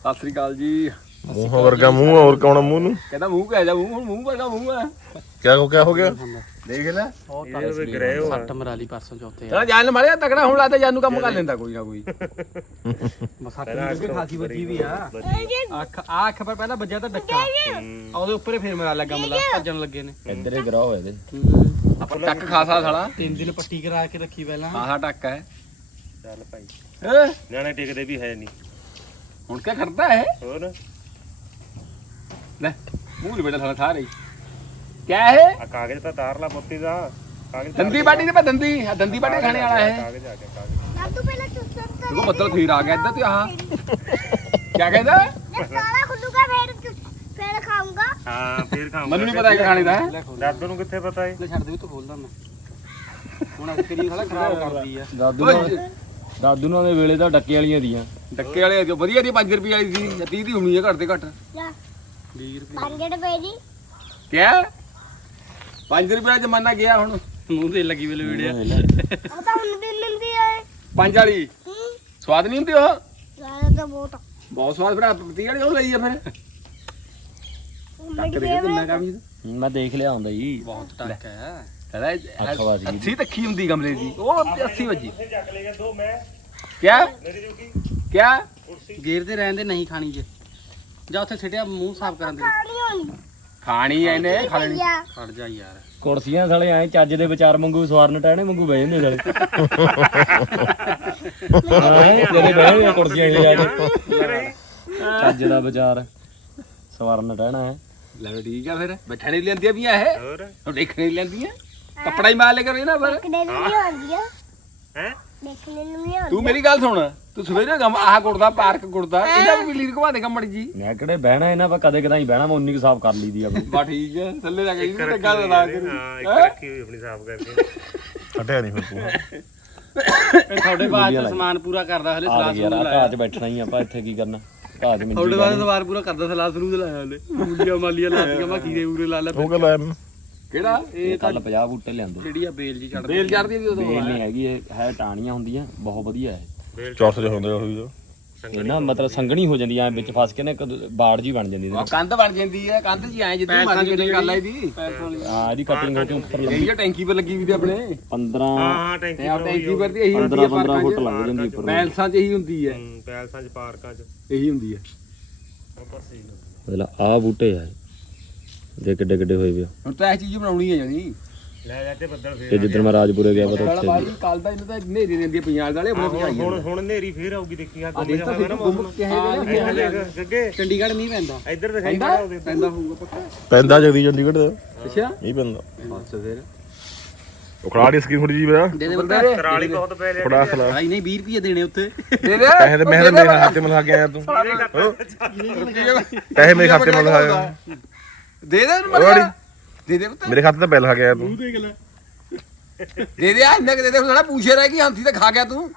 ਸਤਿ ਸ੍ਰੀ ਅਕਾਲ ਜੀ। ਮੂੰਹ ਵਰਗਾ ਮੂੰਹ ਆ, ਹੋਰ ਕੌਣ ਮੂੰਹ ਨੂੰ? ਕਹਿੰਦਾ ਮੂੰਹ ਕਹਿ ਜਾ ਮੂੰਹ ਹੁਣ ਮੂੰਹ ਵਰਗਾ ਮੂੰਹ ਆ। ਕਿਆ ਹੋ ਕਿਆ ਹੋ ਗਿਆ? ਦੇਖ ਲੈ। ਸੱਟ ਮਰਾ ਲਈ ਪਰਸੋਂ ਚੌਥੇ ਚਲ ਜਾਨ ਮਾਰਿਆ ਤਕੜਾ ਹੁਣ ਲੱਗਦਾ ਜਾਨੂ ਕੰਮ ਕਰ ਲੈਂਦਾ ਕੋਈ ਨਾ ਕੋਈ। ਸੱਟ ਵੀ ਖਾਸੀ ਵੱਜੀ ਵੀ ਆ। ਅੱਖ ਆ ਅੱਖ ਪਰ ਪਹਿਲਾਂ ਵੱਜਿਆ ਤਾਂ ਡੱਕਾ। ਆ ਉਹਦੇ ਉੱਪਰ ਹੀ ਫੇਰ ਮਰਾ ਲੱਗਾ ਮਤਲਬ ਭੱਜਣ ਲੱਗੇ ਨੇ। ਇੱਧਰ ਹੀ ਗਰਾ ਹੋਏ ਦੇ ਆਪਾਂ ਟੱਕ ਖਾਸਾ ਸਾਲਾ। ਤਿੰਨ ਦਿਨ ਪੱਟੀ ਕਰਾ ਕੇ ਰੱਖੀ ਪਹਿਲਾਂ। ਖਾਸਾ ਟੱਕ ਹੈ। ਚੱਲ ਭਾਈ। ਹੈਂ? ਨਿਆਣੇ ਟਿਕਦੇ ਵੀ ਹੈ ਨਹੀਂ। ਹੁਣ ਕਿਆ ਕਰਦਾ ਹੈ ਹੋਰ? ਲੈ ਮੂੰਹ ਬੇਟਾ ਸਾਲਾ ਸਾਰੇ ਕਿਆ ਹੈ ਆ ਕਾਗਜ਼ ਤਾਂ ਤਾਰ ਲਾ ਪੁੱਤੀ ਦਾ। ਕਾਗਜ਼ ਤਾਰ ਦੰਦੀ ਬਾਟੀ ਤੇ ਪਾ ਦੰਦੀ ਆ ਦੰਦੀ ਬਾਟੀ ਖਾਣੇ ਵਾਲਾ ਹੈ ਕਾਗਜ਼ ਆ ਗਿਆ ਕਾਗਜ਼। ਤੂੰ ਪਹਿਲਾਂ ਚੁੱਪ ਦੇਖੋ ਬੱਦਲ ਫੇਰ ਆ ਗਿਆ ਇੱਧਰ ਤੇ ਆਹ। ਕਿਆ ਕਹਿੰਦਾ? ਮੈਂ ਸਾਰਾ ਖੁੱਲੂਗਾ ਫੇਰ ਫੇਰ ਖਾਊਂਗਾ। ਹਾਂ ਫੇਰ ਖਾਵਾਂਗੇ ਮੈਨੂੰ ਨਹੀਂ ਪਤਾ ਕਿ ਖਾਣੇ ਦਾ ਹੈ। ਲੈ ਖੋਲ ਦਾਦੂ ਨੂੰ ਕਿੱਥੇ ਪਤਾ ਏ ਲੈ ਛੱਡ ਦੇ ਵੀ ਤੂੰ ਖੋਲਦਾ ਮੈਂ। ਹੁਣ ਅੱਜ ਤੇਰੀ ਸਾਲਾ ਖਰਾਬ ਕਰਦੀ ਆ। ਦਾਦੂ ਨਾਲ ਦਾਦੂ ਨਾਲ ਦੇ ਵੇਲੇ ਤਾਂ ਡੱਕੇ ਵਾਲੀਆਂ ਦੀਆਂ। ਡੱਕੇ ਵਾਲੇ ਜੋ ਵਧੀਆ ਦੀ 5 ਰੁਪਏ ਵਾਲੀ ਸੀ 30 ਦੀ ਹੋਣੀ ਹੈ ਘੱਟ ਤੇ ਘੱਟ। ਲੈ 20 ਰੁਪਏ। ਪੰਜ ਰੁਪਏ ਦੀ। ਕਿਆ? 5 ਰੁਪਏ ਦਾ ਜ਼ਮਾਨਾ ਗਿਆ ਹੁਣ। ਮੂੰਹ ਤੇ ਲੱਗੀ ਵੇਲੇ ਵੀੜਿਆ ਉਹ ਤਾਂ ਹੁਣ ਦਿਨ ਦਿੰਦੀ ਹੈ 5 ਵਾਲੀ? ਹੂੰ। ਸਵਾਦ ਨਹੀਂ ਹੁੰਦੀ ਉਹ? ਜ਼ਿਆਦਾ ਤਾਂ ਬਹੁਤ। ਬਹੁਤ ਸਵਾਦ ਭਰਾ 30 ਵਾਲੀ ਉਹ ਲਈ ਆ ਫਿਰ। ਮੈਂ ਦੇਖ ਲਿਆ ਹੁੰਦਾ ਜੀ। ਬਹੁਤ ਟੱਕ ਹੈ। ਕਹਿੰਦਾ ਅੱਖ ਵੱਜ ਗਈ 80 ਤੱਕੀ ਹੁੰਦੀ ਕਮਰੇ ਦੀ। ਉਹ 80 ਵੱਜੀ। ਚੱਕ ਲੈ ਗਿਆ ਦੋ ਮੈਂ। ਕਿਆ? ਮੇਰੀ ਕਿਆ? ਗੇਰ ਦੇ ਰਹਿੰਦੇ ਨਹੀਂ ਖਾਣੀ ਜੇ। ਜਾ ਉੱਥੇ ਸਿੱਟਿਆ ਮੂੰਹ ਸਾਫ਼ ਕਰਨ ਦੇ। ਲਈ। ਖਾਣੀ ਹੋਣੀ। ਖਾਣੀ ਐ ਇਹਨੇ ਖੜ ਜਾ। ਯਾਰ। ਕੁਰਸੀਆਂ ਸਾਲੇ ਐ ਚੱਜ ਦੇ ਵਿਚਾਰ ਮੰਗੂ ਸਵਾਰਨ ਟਹਿਣੇ ਮੰਗੂ ਬਹਿ ਜਾਂਦੇ ਸਾਲੇ। ਜਿਹੜੇ ਬਹਿ ਜਾਂਦੇ ਕੁਰਸੀਆਂ 'ਤੇ ਜਾ ਕੇ। ਚੱਜ ਦਾ ਵਿਚਾਰ। ਸਵਾਰਨ ਟਹਿਣਾ ਹੈ। ਲੈ ਠੀਕ ਆ ਫਿਰ। ਬੈਠਣ ਨਹੀਂ ਲੈਂਦੀਆਂ ਵੀ ਇਹ। ਹੋਰ? ਉਹ ਦੇਖਣ ਨਹੀਂ ਲੈਂਦੀਆਂ। ਕੱਪੜਾ ਹੀ ਮਾਰ ਲੈ ਕਰੋ ਇਹਨਾਂ ਪਰ। ਵੀ ਹੈ? ਦੇਖਣੇ ਨੂੰ ਵੀ ਆਉਂਦੀ ਤੂੰ ਮੇਰੀ ਗੱਲ ਸੁਣ ਤੂੰ ਸਵੇਰੇ ਗਮ ਆਹ ਗੁੜਦਾ ਪਾਰਕ ਗੁੜਦਾ ਇਹਨਾਂ ਵੀ ਬਿੱਲੀ ਘੁਮਾ ਦੇ ਕੰਮੜੀ ਜੀ। ਮੈਂ ਕਿਹੜੇ ਬਹਿਣਾ ਇਹਨਾਂ ਪਾ ਕਦੇ ਕਦਾਈ ਬਹਿਣਾ ਮੈਂ ਉਨੀ ਕੁ ਸਾਫ਼ ਕਰ ਲਈਦੀ ਆ ਬਾ ਠੀਕ ਹੈ ਥੱਲੇ ਲੱਗ ਗਈ ਤੇ ਗੱਲ ਲਾ ਕੇ ਹਾਂ ਇੱਕ ਰੱਖੀ ਹੋਈ ਆਪਣੀ ਸਾਫ਼ ਕਰਕੇ। ਹਟਿਆ ਨਹੀਂ ਫਿਰ ਤੂੰ। ਇਹ ਤੁਹਾਡੇ ਬਾਅਦ ਚ ਸਮਾਨ ਪੂਰਾ ਕਰਦਾ ਹਲੇ ਆ ਸਲਾਹ ਯਾਰ ਆ ਘਾਹ 'ਚ ਬੈਠਣਾ ਹੀ ਆਪਾਂ ਇੱਥੇ ਕੀ ਕਰਨਾ? ਘਾਹ 'ਚ ਤੁਹਾਡੇ ਮਿੰਜੀ ਬਾਅਦ ਸਵਾਰ ਪੂਰਾ ਕਰਦਾ ਸਲਾਹ ਸਲੂਦ ਲਾਇਆ ਹਲੇ। ਮੂਲੀਆਂ ਮਾਲੀਆਂ ਲਾਤੀਆਂ ਮੈਂ ਖੀਰੇ ਪੂਰੇ ਲਾ ਲੈ ਉਹ ਗੱਲ ਐ। ਕਿਹੜਾ? ਇਹ ਕੱਲ 50 ਬੂਟੇ ਲਿਆਂਦੇ। ਜਿਹੜੀ ਆ ਬੇਲ ਜੀ ਛੱਡ ਬੇਲ ਚੜਦੀ ਵੀ ਉਦੋਂ ਬੇਲ ਨਹੀਂ ਹੈਗੀ ਇਹ ਹੈ ਟਾਣੀਆਂ ਹੁੰਦੀਆਂ ਬਹੁਤ ਵਧੀਆ ਹੈ ਚੌਰਸ ਜਿਹਾ ਹੁੰਦਾ ਉਹ ਵੀ ਇਹ ਨਾ ਮਤਲਬ ਸੰਘਣੀ ਹੋ ਜਾਂਦੀ ਐ ਵਿੱਚ ਫਸ ਕੇ ਨਾ ਇੱਕ ਬਾੜ ਜੀ ਬਣ ਜਾਂਦੀ ਇਹਦੇ ਕੰਧ ਬਣ ਜਾਂਦੀ ਹੈ ਕੰਧ ਜੀ ਐ ਜਿੱਦਾਂ ਮਰਜ਼ੀ ਕਿਤੇ ਕਰ ਲੈ ਇਹਦੀ। ਹਾਂ ਇਹਦੀ ਕਟਿੰਗ ਹੋ ਕੇ ਉੱਪਰ ਲੱਗੀ ਇਹ ਟੈਂਕੀ ਪਰ ਲੱਗੀ ਵੀ ਤੇ ਆਪਣੇ। 15 ਹਾਂ ਹਾਂ ਟੈਂਕੀ ਤੇ ਆ ਟੈਂਕੀ ਪਰ ਤੇ ਇਹੀ ਹੁੰਦੀ 15 ਹੈ 15 ਪਾਰਕਾਂ ਫੁੱਟ 'ਚ। ਲੱਗ ਜਾਂਦੀ ਉੱਪਰ। ਪੈਲਸਾਂ 'ਚ ਇਹੀ ਹੁੰਦੀ ਹੈ ਹੂੰ, ਪੈਲਸਾਂ 'ਚ ਪਾਰਕਾਂ 'ਚ। ਇਹੀ ਹੁੰਦੀ ਹੈ ਉੱਪਰ ਸੀ ਮਤਲਬ ਆ ਬੂਟੇ ਆ ਦੇ ਕਿੱਡੇ ਕਿੱਡੇ ਹੋਏ ਵੇ ਆ। ਹੁਣ ਤਾਂ ਇਹ ਚੀਜ਼ ਬਣਾਉਣੀ ਹੈ ਜਾਨੀ ਲੈ ਜਾ ਤੇ ਬੱਦਲ ਫੇਰ ਤੇ ਜਿੱਦਣ ਮੈਂ ਰਾਜਪੁਰੇ ਗਿਆ ਪਤਾ ਉੱਥੇ ਬਾਅਦ ਕੱਲ ਦਾ ਇਹਨਾਂ ਦਾ ਨੇਰੀ ਰਹਿੰਦੀ ਪੰਜਾਬ ਵਾਲੇ ਹੁਣ ਭਜਾਈ ਹੁਣ ਹੁਣ ਨੇਰੀ ਫੇਰ ਆਊਗੀ ਦੇਖੀ ਆ ਗੁੰਮ ਤਾਂ ਜਾਣਾ ਨਾ। ਮੌਸਮ ਕਿਹੇ ਇੱਧਰ ਦੇ ਦੇਖ ਗੱਗੇ। ਚੰਡੀਗੜ੍ਹ ਮੀਂਹ ਪੈਂਦਾ। ਇੱਧਰ ਦਿਖਾਈ ਪੈਂਦਾ? ਉਹਦੇ ਪੈਂਦਾ ਹੋਊਗਾ ਪੱਕਾ? ਪੈਂਦਾ ਜਗਦੀ ਚੰਡੀਗੜ੍ਹ ਦਾ। ਅੱਛਾ? ਨਹੀਂ ਪੈਂਦਾ। ਬਸ ਫਿਰ। ਉਹ ਖੜਾ ਦੀ ਸਕੀਮ ਥੋੜੀ ਜੀ ਮੇਰਾ ਦੇ ਦੇ ਬੰਦੇ। ਕਰਾਲੀ ਬਹੁਤ ਪੈ ਰਿਹਾ ਫੜਾ ਖਲਾ ਭਾਈ ਨਹੀਂ 20 ਰੁਪਏ ਦੇਣੇ ਉੱਤੇ ਦੇ ਦੇ। ਪੈਸੇ ਤੇ ਮੈਂ ਤੇ ਮੇਰੇ ਖਾਤੇ ਮੇ ਲਾ ਕੇ ਆਇਆ ਤੂੰ। ਪੈਸੇ ਮੇਰੇ ਖਾਤੇ ਮੇ ਲਾ ਆਇਆ। ਦੇ ਦੇ ਇਹਨੂੰ ਮਰਿਆ ਦੇ ਦੇ ਪੁੱਤ। ਮੇਰੇ ਖਾਤੇ ਤੇ ਪੈਸੇ ਲਾ ਕੇ ਆਇਆ ਤੂੰ ਦੇ ਦੇ ਆ ਇੰਨਾ ਕਿ ਦੇ ਦੇ ਸਾਲਾ ਪੂਛੇ ਰਹਿ ਗਈ ਹਾਥੀ ਤਾਂ ਖਾ ਗਿਆ ਤੂੰ।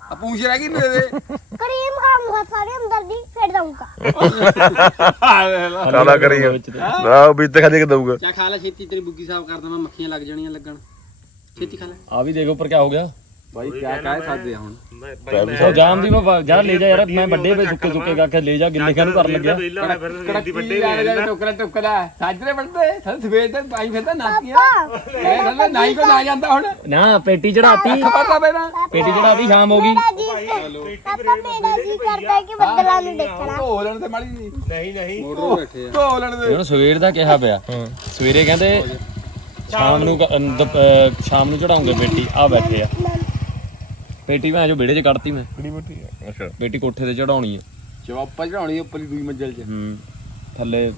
ਆ ਪੂਛੇ ਰਹਿ ਗਈ ਦੇ ਦੇ। ਕਰੀਮ ਖਾਊਂਗਾ ਸਾਰੇ ਅੰਦਰ ਦੀ ਫਿਰ ਦਊਂਗਾ। ਕਾਲਾ ਕਰੀ ਨਾ ਵੀ ਤੇ ਖਾਦੇ ਕਿ ਦਊਗਾ। ਚਾ ਖਾ ਲੈ ਛੇਤੀ ਤੇਰੀ ਬੁੱਗੀ ਸਾਫ਼ ਕਰ ਦਵਾਂ ਮੱਖੀਆਂ ਲੱਗ ਜਾਣੀਆਂ ਲੱਗਣ। ਛੇਤੀ ਖਾ ਲੈ। ਆ ਵੀ ਦੇਖ ਉੱਪਰ ਕੀ ਹੋ ਗਿਆ? ਭਾਈ ਕਿਆ ਕਹਿ ਸਕਦੇ ਆ ਹੁਣ? ਉਹ ਜਾਮ ਦੀ ਮੈਂ ਜਾ ਲੈ ਜਾ ਯਾਰ ਮੈਂ ਵੱਡੇ ਵੇ ਸੁੱਕੇ ਸੁੱਕੇ ਕਰਕੇ ਲੈ ਜਾ ਗਿੱਲੇ ਕਾਹਨੂੰ ਕਰਨ ਲੱਗਿਆ ਕੜਕੀ ਜਾ ਟੋਕਰਾ ਟੋਕਰਾ ਸਾਜਰੇ ਸਨ ਸਵੇਰ ਤੇ ਪਾਈ ਫਿਰਦਾ ਨਾਤੀਆਂ ਇਹ ਗੱਲ ਨਾਈ ਕੋ ਨਾ ਜਾਂਦਾ ਹੁਣ। ਨਾ ਪੇਟੀ ਚੜਾਤੀ ਪੇਟੀ ਚੜਾਤੀ ਸ਼ਾਮ ਹੋ ਗਈ। ਪਾਪਾ ਮੇਰਾ ਜੀ ਕਰਦਾ ਕਿ ਬੱਦਲਾਂ ਨੂੰ ਦੇਖਣਾ। ਧੋ ਲੈਣ ਤੇ ਮਾੜੀ ਜੀ। ਨਹੀਂ ਨਹੀਂ। ਮੋਟਰ ਬੈਠੇ ਆ। ਧੋ ਲੈਣ ਦੇ। ਹੁਣ ਸਵੇਰ ਦਾ ਕਿਹਾ ਪਿਆ। ਸਵੇਰੇ ਕਹਿੰਦੇ ਸ਼ਾਮ ਨੂੰ ਸ਼ਾਮ ਨੂੰ ਚੜਾਉਂਗੇ ਪੇਟੀ। ਆ ਬੈਠੇ ਆ। ਪੇਟੀ ਮੈਂ ਜੋ ਵਿਹੜੇ 'ਚ ਕੱਢਤੀ ਮੈਂ। ਕਿਹੜੀ ਬੱਟੀ ਅੱਛਾ। ਪੇਟੀ ਕੋਠੇ ਤੇ ਚੜਾਉਣੀ ਹੈ ਜਵਾਪਾ ਚੜਾਉਣੀ ਉੱਪਰਲੀ ਦੂਈ ਮੰਜ਼ਲ 'ਚ। ਹੂੰ ਥੱਲੇ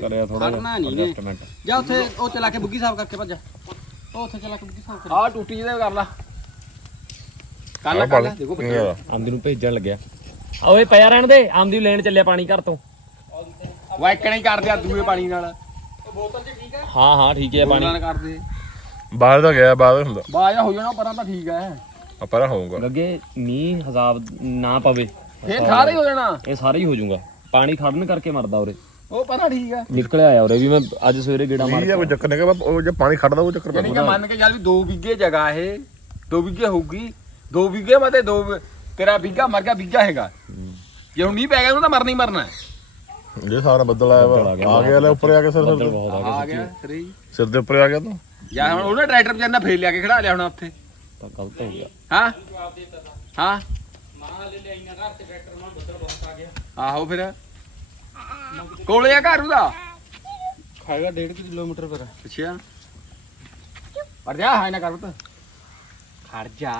ਕਰਿਆ ਥੋੜਾ ਖੜਨਾ ਨਹੀਂ ਨੇ ਜਾ ਉੱਥੇ ਉਹ ਚਲਾ ਕੇ ਬੁੱਗੀ ਸਾਫ਼ ਕਰਕੇ ਭੱਜ। ਉਹ ਉੱਥੇ ਚਲਾ ਕੇ ਬੁੱਗੀ ਸਾਫ਼ ਕਰ ਆਹ ਟੂਟੀ ਜਿਹਦੇ ਕਰ ਲਾ। ਕਰ ਲਾ ਕਰ ਲਾ। ਦੇਖੋ ਨਹੀਂ ਆਦਾ ਨੂੰ ਭੇਜਣ ਲੱਗਿਆ। ਆ ਓਏ ਪਿਆ ਰਹਿਣ ਦੇ। ਆਮਦੀ ਨੂੰ ਲੈਣ ਚੱਲਿਆ ਪਾਣੀ ਘਰ ਤੋਂ। ਵਾਇਕ ਨਹੀਂ ਕਰਦੇ ਆ ਦੂਏ ਪਾਣੀ ਨਾਲ। ਹਾਂ ਹਾਂ ਠੀਕ ਹੈ ਪਾਣੀ। ਨਾਲ ਕਰਦੇ। ਬਾਹਰ ਦਾ ਗਿਆ ਬਾਹਰ ਹੁੰਦਾ। ਬਾਜਾ ਹੋ ਜਾਣਾ ਪਰਾਂ ਤਾਂ ਠੀਕ ਹੈ। ਆ ਪਰਾਂ ਹੋਊਗਾ। ਲੱਗੇ ਮੀਂਹ ਹਜ਼ਾਬ ਨਾ ਪਵੇ। ਫੇਰ ਸਾਰੇ ਹੀ ਹੋ ਜਾਣਾ। ਇਹ ਸਾਰਾ ਹੀ ਹੋ ਜਾਊਗਾ। ਪਾਣੀ ਖੜਨ ਕਰਕੇ ਮਰਦਾ ਉਰੇ। ਉਹ ਪਤਾ ਠੀਕ ਹੈ ਨਿਕਲਿਆ ਆਇਆ ਉਰੇ ਵੀ ਮੈਂ ਅੱਜ ਸਵੇਰੇ ਗੇੜਾ ਮਾਰ ਇਹ ਆ ਕੋਈ ਚੱਕਰ ਨਹੀਂ ਕਿ ਉਹ ਜੇ ਪਾਣੀ ਖੜਦਾ ਉਹ ਚੱਕਰ ਯਾਨੀ ਪੈਂਦਾ ਕਿ ਮੰਨ ਕੇ ਚੱਲ ਵੀ 2 ਵਿਗੇ ਜਗ੍ਹਾ ਇਹ 2 ਵਿਗੇ ਹੋਊਗੀ 2 ਵਿਗੇ ਮਤੇ 2 ਤੇਰਾ ਵਿਗਾ ਮਰ ਗਿਆ ਵਿਗਾ ਹੈਗਾ। ਜੇ ਹੁਣ ਨਹੀਂ ਪੈ ਗਿਆ ਉਹਨੂੰ ਤਾਂ ਮਰਨਾ ਹੀ ਮਰਨਾ ਹੈ। ਜੇ ਸਾਰਾ ਬੱਦਲ ਆਇਆ ਵਾ ਆ ਗਿਆ, ਆ ਗਿਆ ਲੈ ਉੱਪਰ ਆ ਕੇ ਸਿਰ ਸਿਰ ਤੇ। ਆ ਆ ਗਿਆ ਸਰੀ। ਸਿਰ ਦੇ ਉੱਪਰ ਆ ਗਿਆ ਤੂੰ? ਜਾਂ ਹੁਣ ਉਹਨੇ ਟਰੈਕਟਰ ਜੰਨਾ ਫੇਰ ਲਿਆ ਕੇ ਖੜਾ ਲਿਆ ਹੁਣ ਉੱਥੇ। ਤਾਂ ਗਲਤ ਹੋ ਗਿਆ ਹਾਂ ਹਾਂ ਆਹੋ ਫਿਰ ਕੋਲੇ ਆ ਘਰ ਉਹਦਾ ਖਾਏਗਾ 1.5 ਕਿਲੋਮੀਟਰ ਪਰ ਅੱਛਾ ਪਰ ਜਾ ਹਾਇ ਨਾ ਕਰ ਪੁੱਤ ਖੜ ਜਾ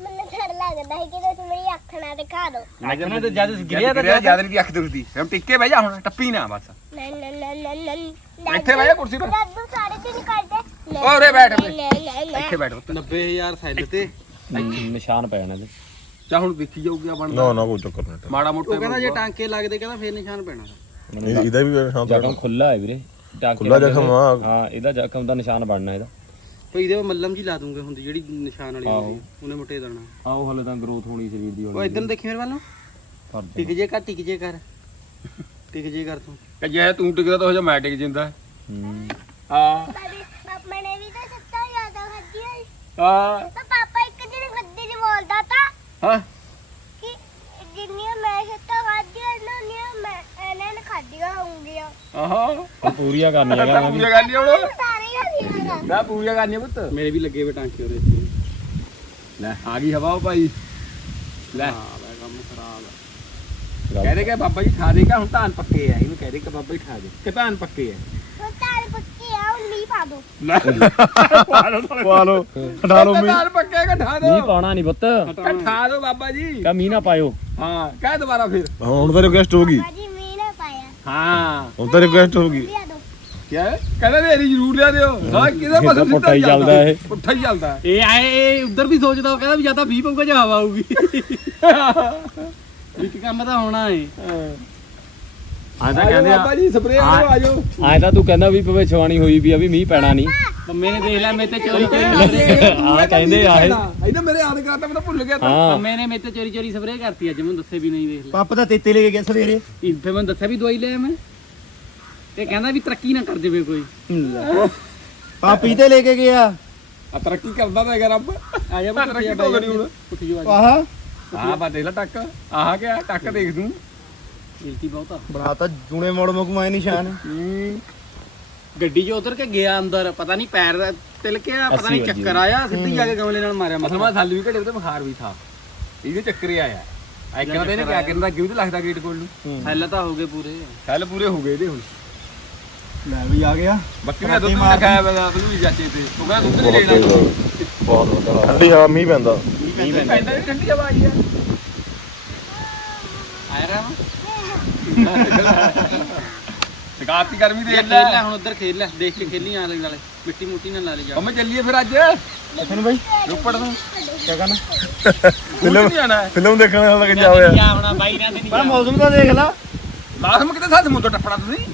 ਮੈਨੂੰ ਡਰ ਲੱਗਦਾ ਹੈ ਕਿ ਤੁਸੀਂ ਮੇਰੀ ਅੱਖ ਨਾ ਦਿਖਾ ਦਿਓ ਲੱਗਣਾ ਤੇ ਜਦ ਗਿਰਿਆ ਗਿਰਿਆ ਤਾਂ ਜ਼ਿਆਦਾ ਨਹੀਂ ਅੱਖ ਦੁਖਦੀ ਹੁਣ ਟਿੱਕੇ ਬਹਿ ਜਾ ਹੁਣ ਟੱਪੀ ਨਾ ਬਸ ਇੱਥੇ ਬਹਿ ਜਾ ਕੁਰਸੀ ਪਰ ਦਾਦੂ ਸਾਰੇ ਦਿਨ ਕਰਦੇ ਓਰੇ ਬੈਠ ਨਾ ਇੱਥੇ ਬੈਠ ਪੁੱਤ। 90000 ਸੈੱਲ ਤੇ। ਨਿਸ਼ਾਨ ਪੈ ਜਾਣੇ ਤੇ ਚਾ ਹੁਣ ਦੇਖੀ ਜਾਊਗੀ ਆ ਨਾ। ਬਣਦਾ ਨਾ ਕੋਈ ਚੱਕਰ ਨਹੀਂ ਮਾੜਾ ਮੋਟਾ ਉਹ ਕਹਿੰਦਾ ਜੇ ਟਾਂਕੇ ਲੱਗਦੇ ਕਹਿੰਦਾ ਫੇਰ ਨਿਸ਼ਾਨ ਪੈਣਾ। ਇਹ- ਇਹਦਾ ਵੀ ਸ਼ਾਂਤ ਜ਼ਖਮ ਖੁੱਲਾ ਹੈ ਵੀਰੇ। ਟਾਂਕੇ ਖੁੱਲਾ ਜ਼ਖਮ। ਆ। ਹਾਂ। ਇਹਦਾ ਜ਼ਖਮ ਦਾ ਨਿਸ਼ਾਨ ਬਣਨਾ ਇਹਦਾ। ਭਈ ਇਹਦੇ ਮੱਲਮ ਜੀ ਲਾ ਦੂੰਗੇ ਹੁੰਦੀ ਜਿਹੜੀ ਨਿਸ਼ਾਨ ਵਾਲੀ। ਹੁੰਦੀ ਉਹਨੇ ਮੁੱਟੇ ਦੇਣਾ। ਆਓ ਹਲੇ ਤਾਂ ਗਰੋਥ ਹੋਣੀ ਸਰੀਰ ਦੀ ਉਹ ਇਧਰ ਦੇਖੀ ਮੇਰੇ ਵੱਲ ਨੂੰ? ਪਰ ਟਿਕ ਜੇ ਕਰ ਟਿਕ ਜੇ ਕਰ। ਟਿਕ ਜੇ ਕਰ ਤੂੰ। ਕਿ ਜੇ ਤੂੰ ਟਿਕਦਾ ਤਾਂ ਹੋ ਜਾ ਮੈਂ ਟਿਕ ਜਿੰਦਾ। ਹੂੰ ਹਾਂ ਬਾਬੀ ਪਾਪਾ ਨੇ ਵੀ ਤਾਂ ਸੱਤਾ ਜ਼ਿਆਦਾ ਖਾਧੀ ਹੋਈ ਹਾਂ। ਤਾਂ ਪਾਪਾ ਇੱਕ ਦਿਨ ਗੱਦੇ 'ਚ ਬੋਲਦਾ ਤਾਂ ਹਾਂ। ਕਿ ਜਿੰਨੀਆਂ ਮੈਂ ਸੱਤਾ ਖਾਧੀਆਂ ਨਾ ਉਨੀਆਂ ਮੈਂ ਇਹਨਾਂ ਨੇ ਖਾਧੀਆਂ ਹੋਣਗੀਆਂ। ਆਹਾ। ਹੁਣ ਪੂਰੀਆਂ ਕਰਨੀਆਂ ਤਾਂ ਹੈਗਾ ਪੂਰੀਆਂ ਕਰਨੀ ਹੁਣ। ਸਾਰੇ ਖਾਧੀਆਂ ਨਾ ਪੂਰੀਆਂ ਕਰਨੀ ਪੁੱਤ। ਮੇਰੇ ਵੀ ਲੱਗੇ ਵੇ ਟਾਂਕੇ ਉਹਦੇ ਇੱਥੇ ਲੈ ਆ ਗਈ ਹਵਾ ਉਹ ਭਾਈ। ਲੈ। ਹਾਂ ਲੈ ਕੰਮ ਖਰਾਬ ਕਹਦੇ ਕਿ ਬਾਬਾ ਜੀ ਠਾ ਦੇਗਾ ਹੁਣ ਧਾਨ ਪੱਕੇ ਆ? ਇਹਨੂੰ ਕਹਦੇ ਕਿ ਬਾਬਾ ਜੀ ਠਾ ਦੇ। ਕਿ ਧਾਨ ਪੱਕੇ ਆ? ਪੱਕੀ ਆ ਉਹ ਨਹੀਂ ਪਾ ਦੋ ਲੈ ਪਵਾ ਲੋ ਹਟਾ ਲੋ ਮੀ ਧਾਨ ਪੱਕੇ ਕਿ ਠਾ ਨਹੀਂ ਦੋ ਪਾਉਣਾ ਨਹੀਂ ਪੁੱਤ। ਕਿ ਠਾ ਦੋ ਬਾਬਾ ਜੀ। ਕਾ ਮੀਂਹ ਨਾ ਪਾਇਓ। ਹਾਂ ਕਹਿ ਦੁਬਾਰਾ ਫਿਰ। ਹੁਣ ਤਾਂ ਰਿਕੁਐਸਟ ਹੋ ਗਈ। ਬਾਜੀ ਮੀਂਹ ਨਾ ਪਾਇਆ। ਹਾਂ ਹੁਣ ਤਾਂ ਰਿਕੁਐਸਟ ਹੋ ਗਈ। ਲਿਆ ਦੋ। ਕਿਆ? ਕਹਿੰਦਾ ਨੇ ਇਹਦੀ ਜ਼ਰੂਰ ਲਿਆ ਦਿਓ। ਹਾਂ। ਕਿਹਦੇ ਪਾਸੇ ਇਹ ਤਾਂ ਪੁੱਠਾ ਹੀ ਚੱਲਦਾ। ਇਹ। ਪੁੱਠਾ ਹੀ ਚੱਲਦਾ। ਇਹ ਆਏ ਇਹ ਉਧਰ ਵੀ ਸੋਚਦਾ ਉਹ ਕਹਿੰਦਾ ਵੀ ਜਾਂ ਤਾਂ 20 ਪਊਗਾ ਜਾਂ ਹਵਾ ਆਊਗੀ। ਇੱਕ ਕੰਮ ਤਾਂ ਹੋਣਾ ਏ। ਆਂ ਤਾਂ ਆਜੋ ਕਹਿੰਦੇ ਬਾਬਾ ਜੀ ਸਪਰੇਅ ਆਜੋ ਆਜੋ ਆਂ ਤਾਂ ਤੂੰ ਕਹਿੰਦਾ ਵੀ ਭਵਿੱਖਬਾਣੀ ਹੋਈ ਵੀ ਆ ਵੀ ਮੀਂਹ ਪੈਣਾ ਨਹੀਂ ਪੰਮੇ ਨੇ ਦੇਖ ਲਿਆ ਮੇਰੇ ਤੇ ਚੋਰੀ ਚੋਰੀ ਆਹ ਕਹਿੰਦੇ ਆ ਇਹ। ਇਹਨੇ ਮੇਰੇ ਯਾਦ ਕਰਾਤਾ ਮੈਂ ਤਾਂ ਭੁੱਲ ਗਿਆ ਤਾਂ। ਹਾਂ। ਪੰਮੇ ਨੇ ਮੇਰੇ ਤੇ ਚੋਰੀ ਚੋਰੀ ਸਪਰੇਅ ਕਰਤੀ ਅੱਜ ਮੈਨੂੰ ਦੱਸੇ ਵੀ ਨਹੀਂ ਦੇਖ ਲੈ ਪਾਪਾ ਤਾਂ ਤੇਤੇ ਲੈ ਕੇ ਗਿਆ ਸਵੇਰੇ। ਫਿਰ ਮੈਨੂੰ ਦੱਸਿਆ ਵੀ ਦਵਾਈ ਲਿਆ ਮੈਂ ਤੇ ਕਹਿੰਦਾ ਵੀ ਤਰੱਕੀ ਨਾ ਕਰ ਦੇਵੇ ਕੋਈ। ਪਾਪੀ ਤੇ ਲੈ ਕੇ ਗਿਆ। ਆ ਤਰੱਕੀ ਕਰਦਾ ਤਾਂ ਹੈਗਾ ਰੱਬ। ਆ ਜਾ ਤਰੱਕੀ ਤੋਂ ਕਰੀ ਹੁਣ ਆਹ। ਆਹ ਬਾ ਦੇਖ ਲੈ ਟੱਕ। ਆਹ ਗਿਆ ਟੱਕ ਦੇਖ ਤੂੰ। ਗਿਲਤੀ ਬਹੁਤ। ਬਣਾਤਾ ਜੂਨੇ ਮੋੜ ਮੋ ਘੁਮਾਏ ਨਿਸ਼ਾਨ। ਗੱਡੀ 'ਚ ਉਤਰ ਕੇ ਗਿਆ ਅੰਦਰ ਪਤਾ ਨਹੀਂ ਪੈਰ ਦਾ ਤਿਲਕਿਆ ਪਤਾ ਨਹੀਂ ਚੱਕਰ ਆਇਆ ਸਿੱਧੀ ਜਾ ਕੇ ਗਮਲੇ ਨਾਲ ਮਾਰਿਆ ਮਸਲ ਵਿੱਚ ਥੱਲ ਵੀ ਘੜੇ ਤੇ ਬੁਖਾਰ ਵੀ ਥਾ। ਇਹਦੇ ਚੱਕਰ ਹੀ ਆਇਆ। ਐਕਣਾ ਦੇ ਨੇ ਕਿਆ ਕਰਨ ਦਾ ਕਿਉਂ ਤੇ ਲੱਗਦਾ ਗੇਟ ਕੋਲ ਨੂੰ। ਥੈਲ ਤਾਂ ਹੋ ਗਏ ਪੂਰੇ। ਥੱਲ ਪੂਰੇ ਹੋ ਗਏ ਇਹਦੇ ਹੁਣ। ਲੈ ਵੀ ਆ ਗਿਆ। ਬੱਕਰੀ ਦਾ ਦੁੱਧ ਵੀ ਖਾਇਆ ਮੈਂ ਤਾਂ ਵੀ ਚਾਚੇ ਤੇ। ਉਹ ਕਹਿੰਦਾ ਦੁੱਧ ਨਹੀਂ ਲੈਣਾ। ਬਹੁਤ ਵਧੀਆ। ਠੰਡੀ ਹਵਾ ਮੀਂਹ ਪੈਂਦਾ। ਨਹੀਂ ਪੈਂਦਾ। ਠੰਡੀ ਹਵਾ ਆਈ ਆ। ਆਇਆ ਰਹਾ ਸਕਾਤੀ ਗਰਮੀ ਦੇ ਖੇਲ ਲੈ ਹੁਣ ਉਧਰ ਖੇਲ ਲੈ ਦੇਖ ਕੇ ਖੇਲੀ ਆਲੇ ਨਾਲੇ ਮਿੱਟੀ ਮੁੱਟੀ ਨਾਲ ਲਾ ਲੈ ਜਾ ਉਹ ਮੈਂ ਚੱਲੀਏ ਫਿਰ ਅੱਜ? ਅਸਨ ਬਾਈ। ਰੋਪੜ ਨੂੰ ਕੀ ਕਰਨਾ? ਫਿਲਮ ਨਹੀਂ ਫਿਲਮ ਦੇਖਣ ਵਾਲਾ ਕਿੱਜਾ ਹੋਇਆ ਆਪਣਾ ਬਾਈ ਨਾਲ ਤੇ ਪਰ ਮੌਸਮ ਤਾਂ ਦੇਖ ਲਾ। ਲਾਜ਼ਮ ਕਿਤੇ ਸਾਥ ਮੁੰਡਾ ਟੱਪਣਾ ਤੁਸੀਂ?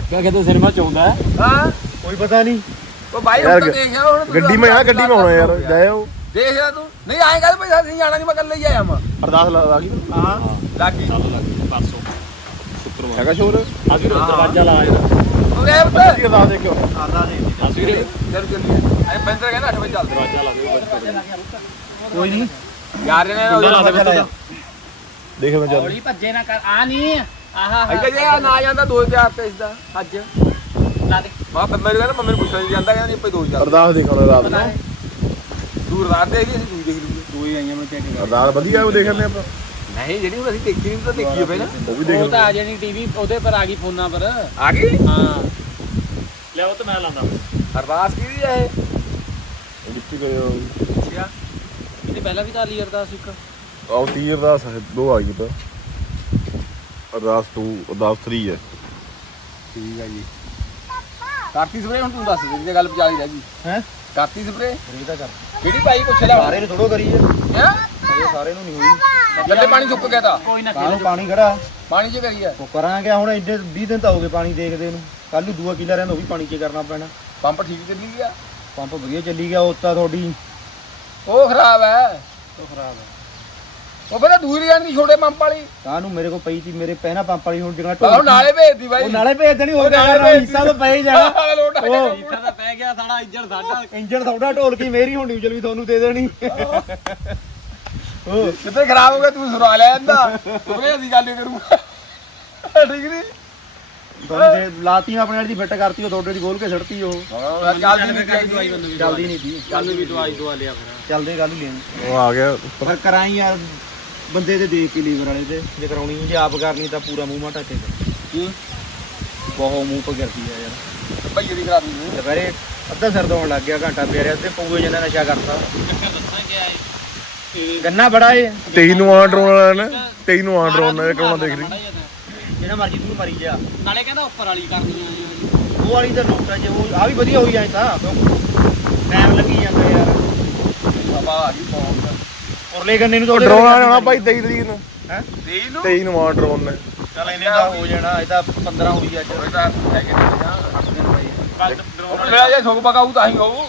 ਕਿਆ ਕਿਤੇ ਸਿਨੇਮਾ ਚ ਆਉਂਦਾ? ਹੈ? ਹਾਂ ਕੋਈ ਪਤਾ ਨਹੀਂ। ਉਹ ਬਾਈ ਹੁਣ ਤਾਂ ਦੇਖਿਆ ਹੁਣ ਤੂੰ ਗੱਡੀ ਮੈਂ ਆ ਗੱਡੀ ਮੈਂ ਆਉਣਾ ਯਾਰ ਜਾਇਓ। ਦੇਖ ਲੈ ਤੂੰ। ਨਹੀਂ ਆਏਗਾ ਭਾਈ ਅਸੀਂ ਜਾਣਾ ਨਹੀਂ ਮੈਂ ਕੱਲ ਹੀ ਆਇਆ ਮੈਂ ਅਰਦਾਸ ਲਾ ਗਈ ਹਾਂ। ਲਾਗੀ ਹੈਗਾ ਸ਼ੋਰ? ਅੱਜ ਵੀ ਦਰਵਾਜ਼ਾ ਲਾ ਇਹਦਾ। ਉਹ ਗਏ ਪੁੱਤ ਕੀ ਅਰਦਾਸ ਦੇਖਿਓ ਆਦਾ ਦੇ। ਅੱਜ ਵੀ ਚਲ ਚੱਲੀਏ। ਐ ਬੰਦਰ ਕਹਿੰਦਾ 8 ਵਜੇ ਚੱਲਦੇ। ਦਰਵਾਜ਼ਾ ਲਾ ਦੇ ਕੋਈ ਨਹੀਂ। ਯਾਰ ਨੇ ਉਹਦਾ ਲਾ ਦੇ ਦੇਖ ਮੈਂ ਚੱਲ। ਹੌਲੀ ਭੱਜੇ ਨਾ ਕਰ। ਆ ਨਹੀਂ ਆਹਾ ਅੱਗੇ ਜੇ ਆ ਨਾ ਜਾਂਦਾ 2000 ਤੇ ਇਸ ਦਾ ਅੱਜ। ਲਾ ਦੇ। ਮਾ ਮੇਰੇ ਕਹਿੰਦਾ ਮੰਮੀ ਨੂੰ ਪੁੱਛਣ ਜਾਂਦਾ ਕਹਿੰਦਾ ਨਹੀਂ ਆਪਾਂ ਦੋ ਚੱਲ ਅਰਦਾਸ ਦੇਖਣ ਰਾਤ ਨੂੰ ਦੂਰ ਰਾਤ ਦੇ ਅਸੀਂ ਦੂਰ ਦੇਖ ਲਈਏ ਦੋ ਹੀ ਆਈਆਂ ਮੈਂ ਚੈੱਕ ਅਰਦਾਸ ਵਧੀਆ ਉਹ ਦੇਖਣੇ ਆਪਾਂ। ਨਹੀਂ ਜਿਹੜੀ ਹੁਣ ਅਸੀਂ ਦੇਖੀ ਨਹੀਂ ਤਾਂ ਦੇਖੀਏ ਪਹਿਲਾਂ ਉਹ ਵੀ ਉਹ ਦੇਖ ਤਾਂ ਆ ਜਾਣੀ ਟੀਵੀ ਉਹਦੇ ਪਰ ਆ ਗਈ ਫੋਨਾਂ ਪਰ। ਆ ਗਈ? ਹਾਂ। ਲਿਆਓ ਤੇ ਮੈਂ ਲਾਂਦਾ। ਅਰਦਾਸ ਕਿਹਦੀ ਹੈ ਇਹ? ਜਿੱਤੀ ਗਏ ਅੱਛਾ। ਇਹਦੇ ਪਹਿਲਾਂ ਵੀ ਤਾਂ ਲਈ ਅਰਦਾਸ ਇੱਕ। ਆਉ ਤੀ ਅਰਦਾਸ ਹੈ, ਦੋ ਆ ਗਈ ਤਾਂ। ਅਰਦਾਸ 2 ਅਰਦਾਸ 3 ਹੈ। ਠੀਕ ਹੈ ਜੀ। ਕਾਰਤੀ ਸਪਰੇ ਹੁਣ ਤੂੰ ਦੱਸ ਦੇ ਜੇ ਗੱਲ ਵਿਚਾਰੀ ਰਹਿ ਗਈ। ਹੈ? ਕਾਰਤੀ ਸਪਰੇ ਰੀਦਾ ਕਰ। ਕਿਹੜੀ ਪਾਈ ਪੁੱਛ ਲੈ ਸਾਰੇ ਨੂੰ ਥੋੜੋ ਕਰੀ ਹੈ ਹੈ? ਇਹ ਸਾਰੇ ਨੂੰ ਨਹੀਂ ਹੋਈ। ਗੱਲੇ ਪਾਣੀ ਸੁੱਕ ਗਿਆ ਤਾਂ। ਕੋਈ ਨਾ ਕਾਹਨੂੰ ਪਾਣੀ ਖੜਾ? ਪਾਣੀ 'ਚ ਕਰੀਏ। ਉਹ ਕਰਾਂਗੇ ਹੁਣ ਇੰਨੇ 20 ਦਿਨ ਤਾਂ ਹੋ ਗਏ ਪਾਣੀ ਦੇਖਦੇ ਨੂੰ। ਕੱਲ ਨੂੰ ਦੂਆ ਕਿਲਾ ਰਹਿੰਦਾ ਉਹ ਵੀ ਪਾਣੀ 'ਚ ਕਰਨਾ ਪੈਣਾ। ਪੰਪ ਠੀਕ ਚੱਲੀ ਗਿਆ। ਪੰਪ ਵਧੀਆ ਚੱਲੀ ਗਿਆ ਉਹ ਤਾਂ ਤੁਹਾਡੀ। ਉਹ ਖਰਾਬ ਹੈ। ਉਹ ਖਰਾਬ ਹੈ। ਉਹ ਫਿਰ ਦੂਰ ਜਾਂਦੀ ਛੋਟੇ ਪੰਪ ਵਾਲੀ। ਕਾਹਨੂੰ ਮੇਰੇ ਕੋਲ ਪਈ ਸੀ ਮੇਰੇ ਪਹਿਨਾ ਪੰਪ ਵਾਲੀ ਹੁਣ ਜਿਹੜਾ ਉਹ ਨਾਲੇ ਭੇਜਦੀ ਬਾਈ। ਉਹ ਨਾਲੇ ਭੇਜ ਦੇਣੀ ਨਾਲੇ ਜਾਣਾ ਹਿੱਸਾ ਤਾਂ ਪੈ ਹੀ ਜਾਣਾ। ਉਹ ਤਾਂ ਪੈ ਗਿਆ ਸਾਡਾ ਇੱਜੜ ਸਾਡਾ। ਇੰਜਣ ਤੁਹਾਡਾ ਢੋਲ ਕੀ ਮੇਰੀ ਹੁਣ ਨਿਊਜ਼ਲ ਵੀ ਤੁਹਾਨੂੰ ਦੇ ਦੇਣੀ। ਕਿਤੇ ਖਰਾਬ ਹੋ ਗਿਆ? ਤੂੰ ਸੁਰਾ ਲੈ ਜਾਂਦਾ ਉਹਨੇ ਅਸੀਂ ਗੱਲ ਕਰੂਗਾ। ਠੀਕ ਨਹੀਂ ਦੋਨੇ ਦੇ ਲਾਤੀਆਂ ਆਪਣੇ ਵਾਲੀ ਦੀ ਫਿੱਟ ਕਰਤੀ ਉਹ ਤੁਹਾਡੇ ਦੀ ਖੋਲ ਕੇ ਛੱਡਤੀ ਉਹ। ਚੱਲਦੀ ਨਹੀਂ ਦਵਾਈ ਚੱਲਦੀ ਨਹੀਂ ਸੀ। ਕੱਲ ਵੀ ਦਵਾਈ ਦਵਾ ਲਿਆ ਫਿਰ। ਚੱਲਦੇ ਗੱਲ ਹੀ ਲੈਣ ਉਹ ਆ ਗਿਆ। ਪਰ ਕਰਾਈ ਯਾਰ ਬੰਦੇ ਤੇ ਦੇਖ ਕੇ ਲੀਵਰ ਵਾਲੇ ਤੇ ਜੇ ਕਰਾਉਣੀ ਜੇ ਆਪ ਕਰਨੀ ਤਾਂ ਪੂਰਾ ਮੂੰਹ ਮਾਟਾ ਕੇ। ਬਹੁਤ ਮੂੰਹ ਪਰ ਗਿਰਦੀ ਆ ਯਾਰ। ਭਈਏ ਦੀ ਖਰਾਬੀ ਨੂੰ ਦੁਪਹਿਰੇ ਅੱਧਾ ਸਿਰ ਦੋਣ ਲੱਗ ਗਿਆ ਘੰਟਾ ਪਿਆ ਰਿਹਾ ਤੇ ਪਊਏ ਜਨਾ ਨਸ਼ਾ ਕਰਤਾ। ਗੰਨਾ ਬੜਾ ਏ। 23 ਨੂੰ ਆ ਡਰੋਨ ਵਾਲਾ ਨੇ 23 ਨੂੰ ਆ ਡਰੋਨ ਨੇ ਕਰਾਉਣਾ ਦੇਖ ਲਈ ਜਿਹੜਾ ਮਰਜ਼ੀ ਤੂੰ ਮਰੀ ਜਾ। ਨਾਲੇ ਕਹਿੰਦਾ ਉੱਪਰ ਵਾਲੀ ਕਰਨੀ ਆ ਉਹ ਵਾਲੀ ਤਾਂ ਨੋਟਾ ਜੇ ਉਹ ਆ ਵੀ ਵਧੀਆ ਹੋਈ ਤਾਂ। ਟਾਈਮ ਲੱਗੀ ਜਾਂਦਾ ਯਾਰ। ਸਭਾ ਆ ਗਈ ਪਹੁੰਚ ਉਰਲੇ ਗੰਨੇ ਨੂੰ ਤਾਂ ਡਰੋਨ ਵਾਲਾ ਆਉਣਾ ਭਾਈ 23 ਤਰੀਕ ਨੂੰ। ਹੈ? ਦੇ ਨੂੰ? 23 ਨੂੰ ਆ ਡਰੋਨ ਨੇ। ਚੱਲ ਇਹਨੇ ਦਾ ਹੋ ਜਾਣਾ ਇਹ ਤਾਂ 15 ਹੋਈ ਅੱਜ। ਤਾਂ ਹੈਗੇ ਨੇ ਉਹ ਮੇਰਾ ਜੇ ਸੁਗ ਪਕਾਉ ਤਾਂ ਹੀ ਹੋਊ।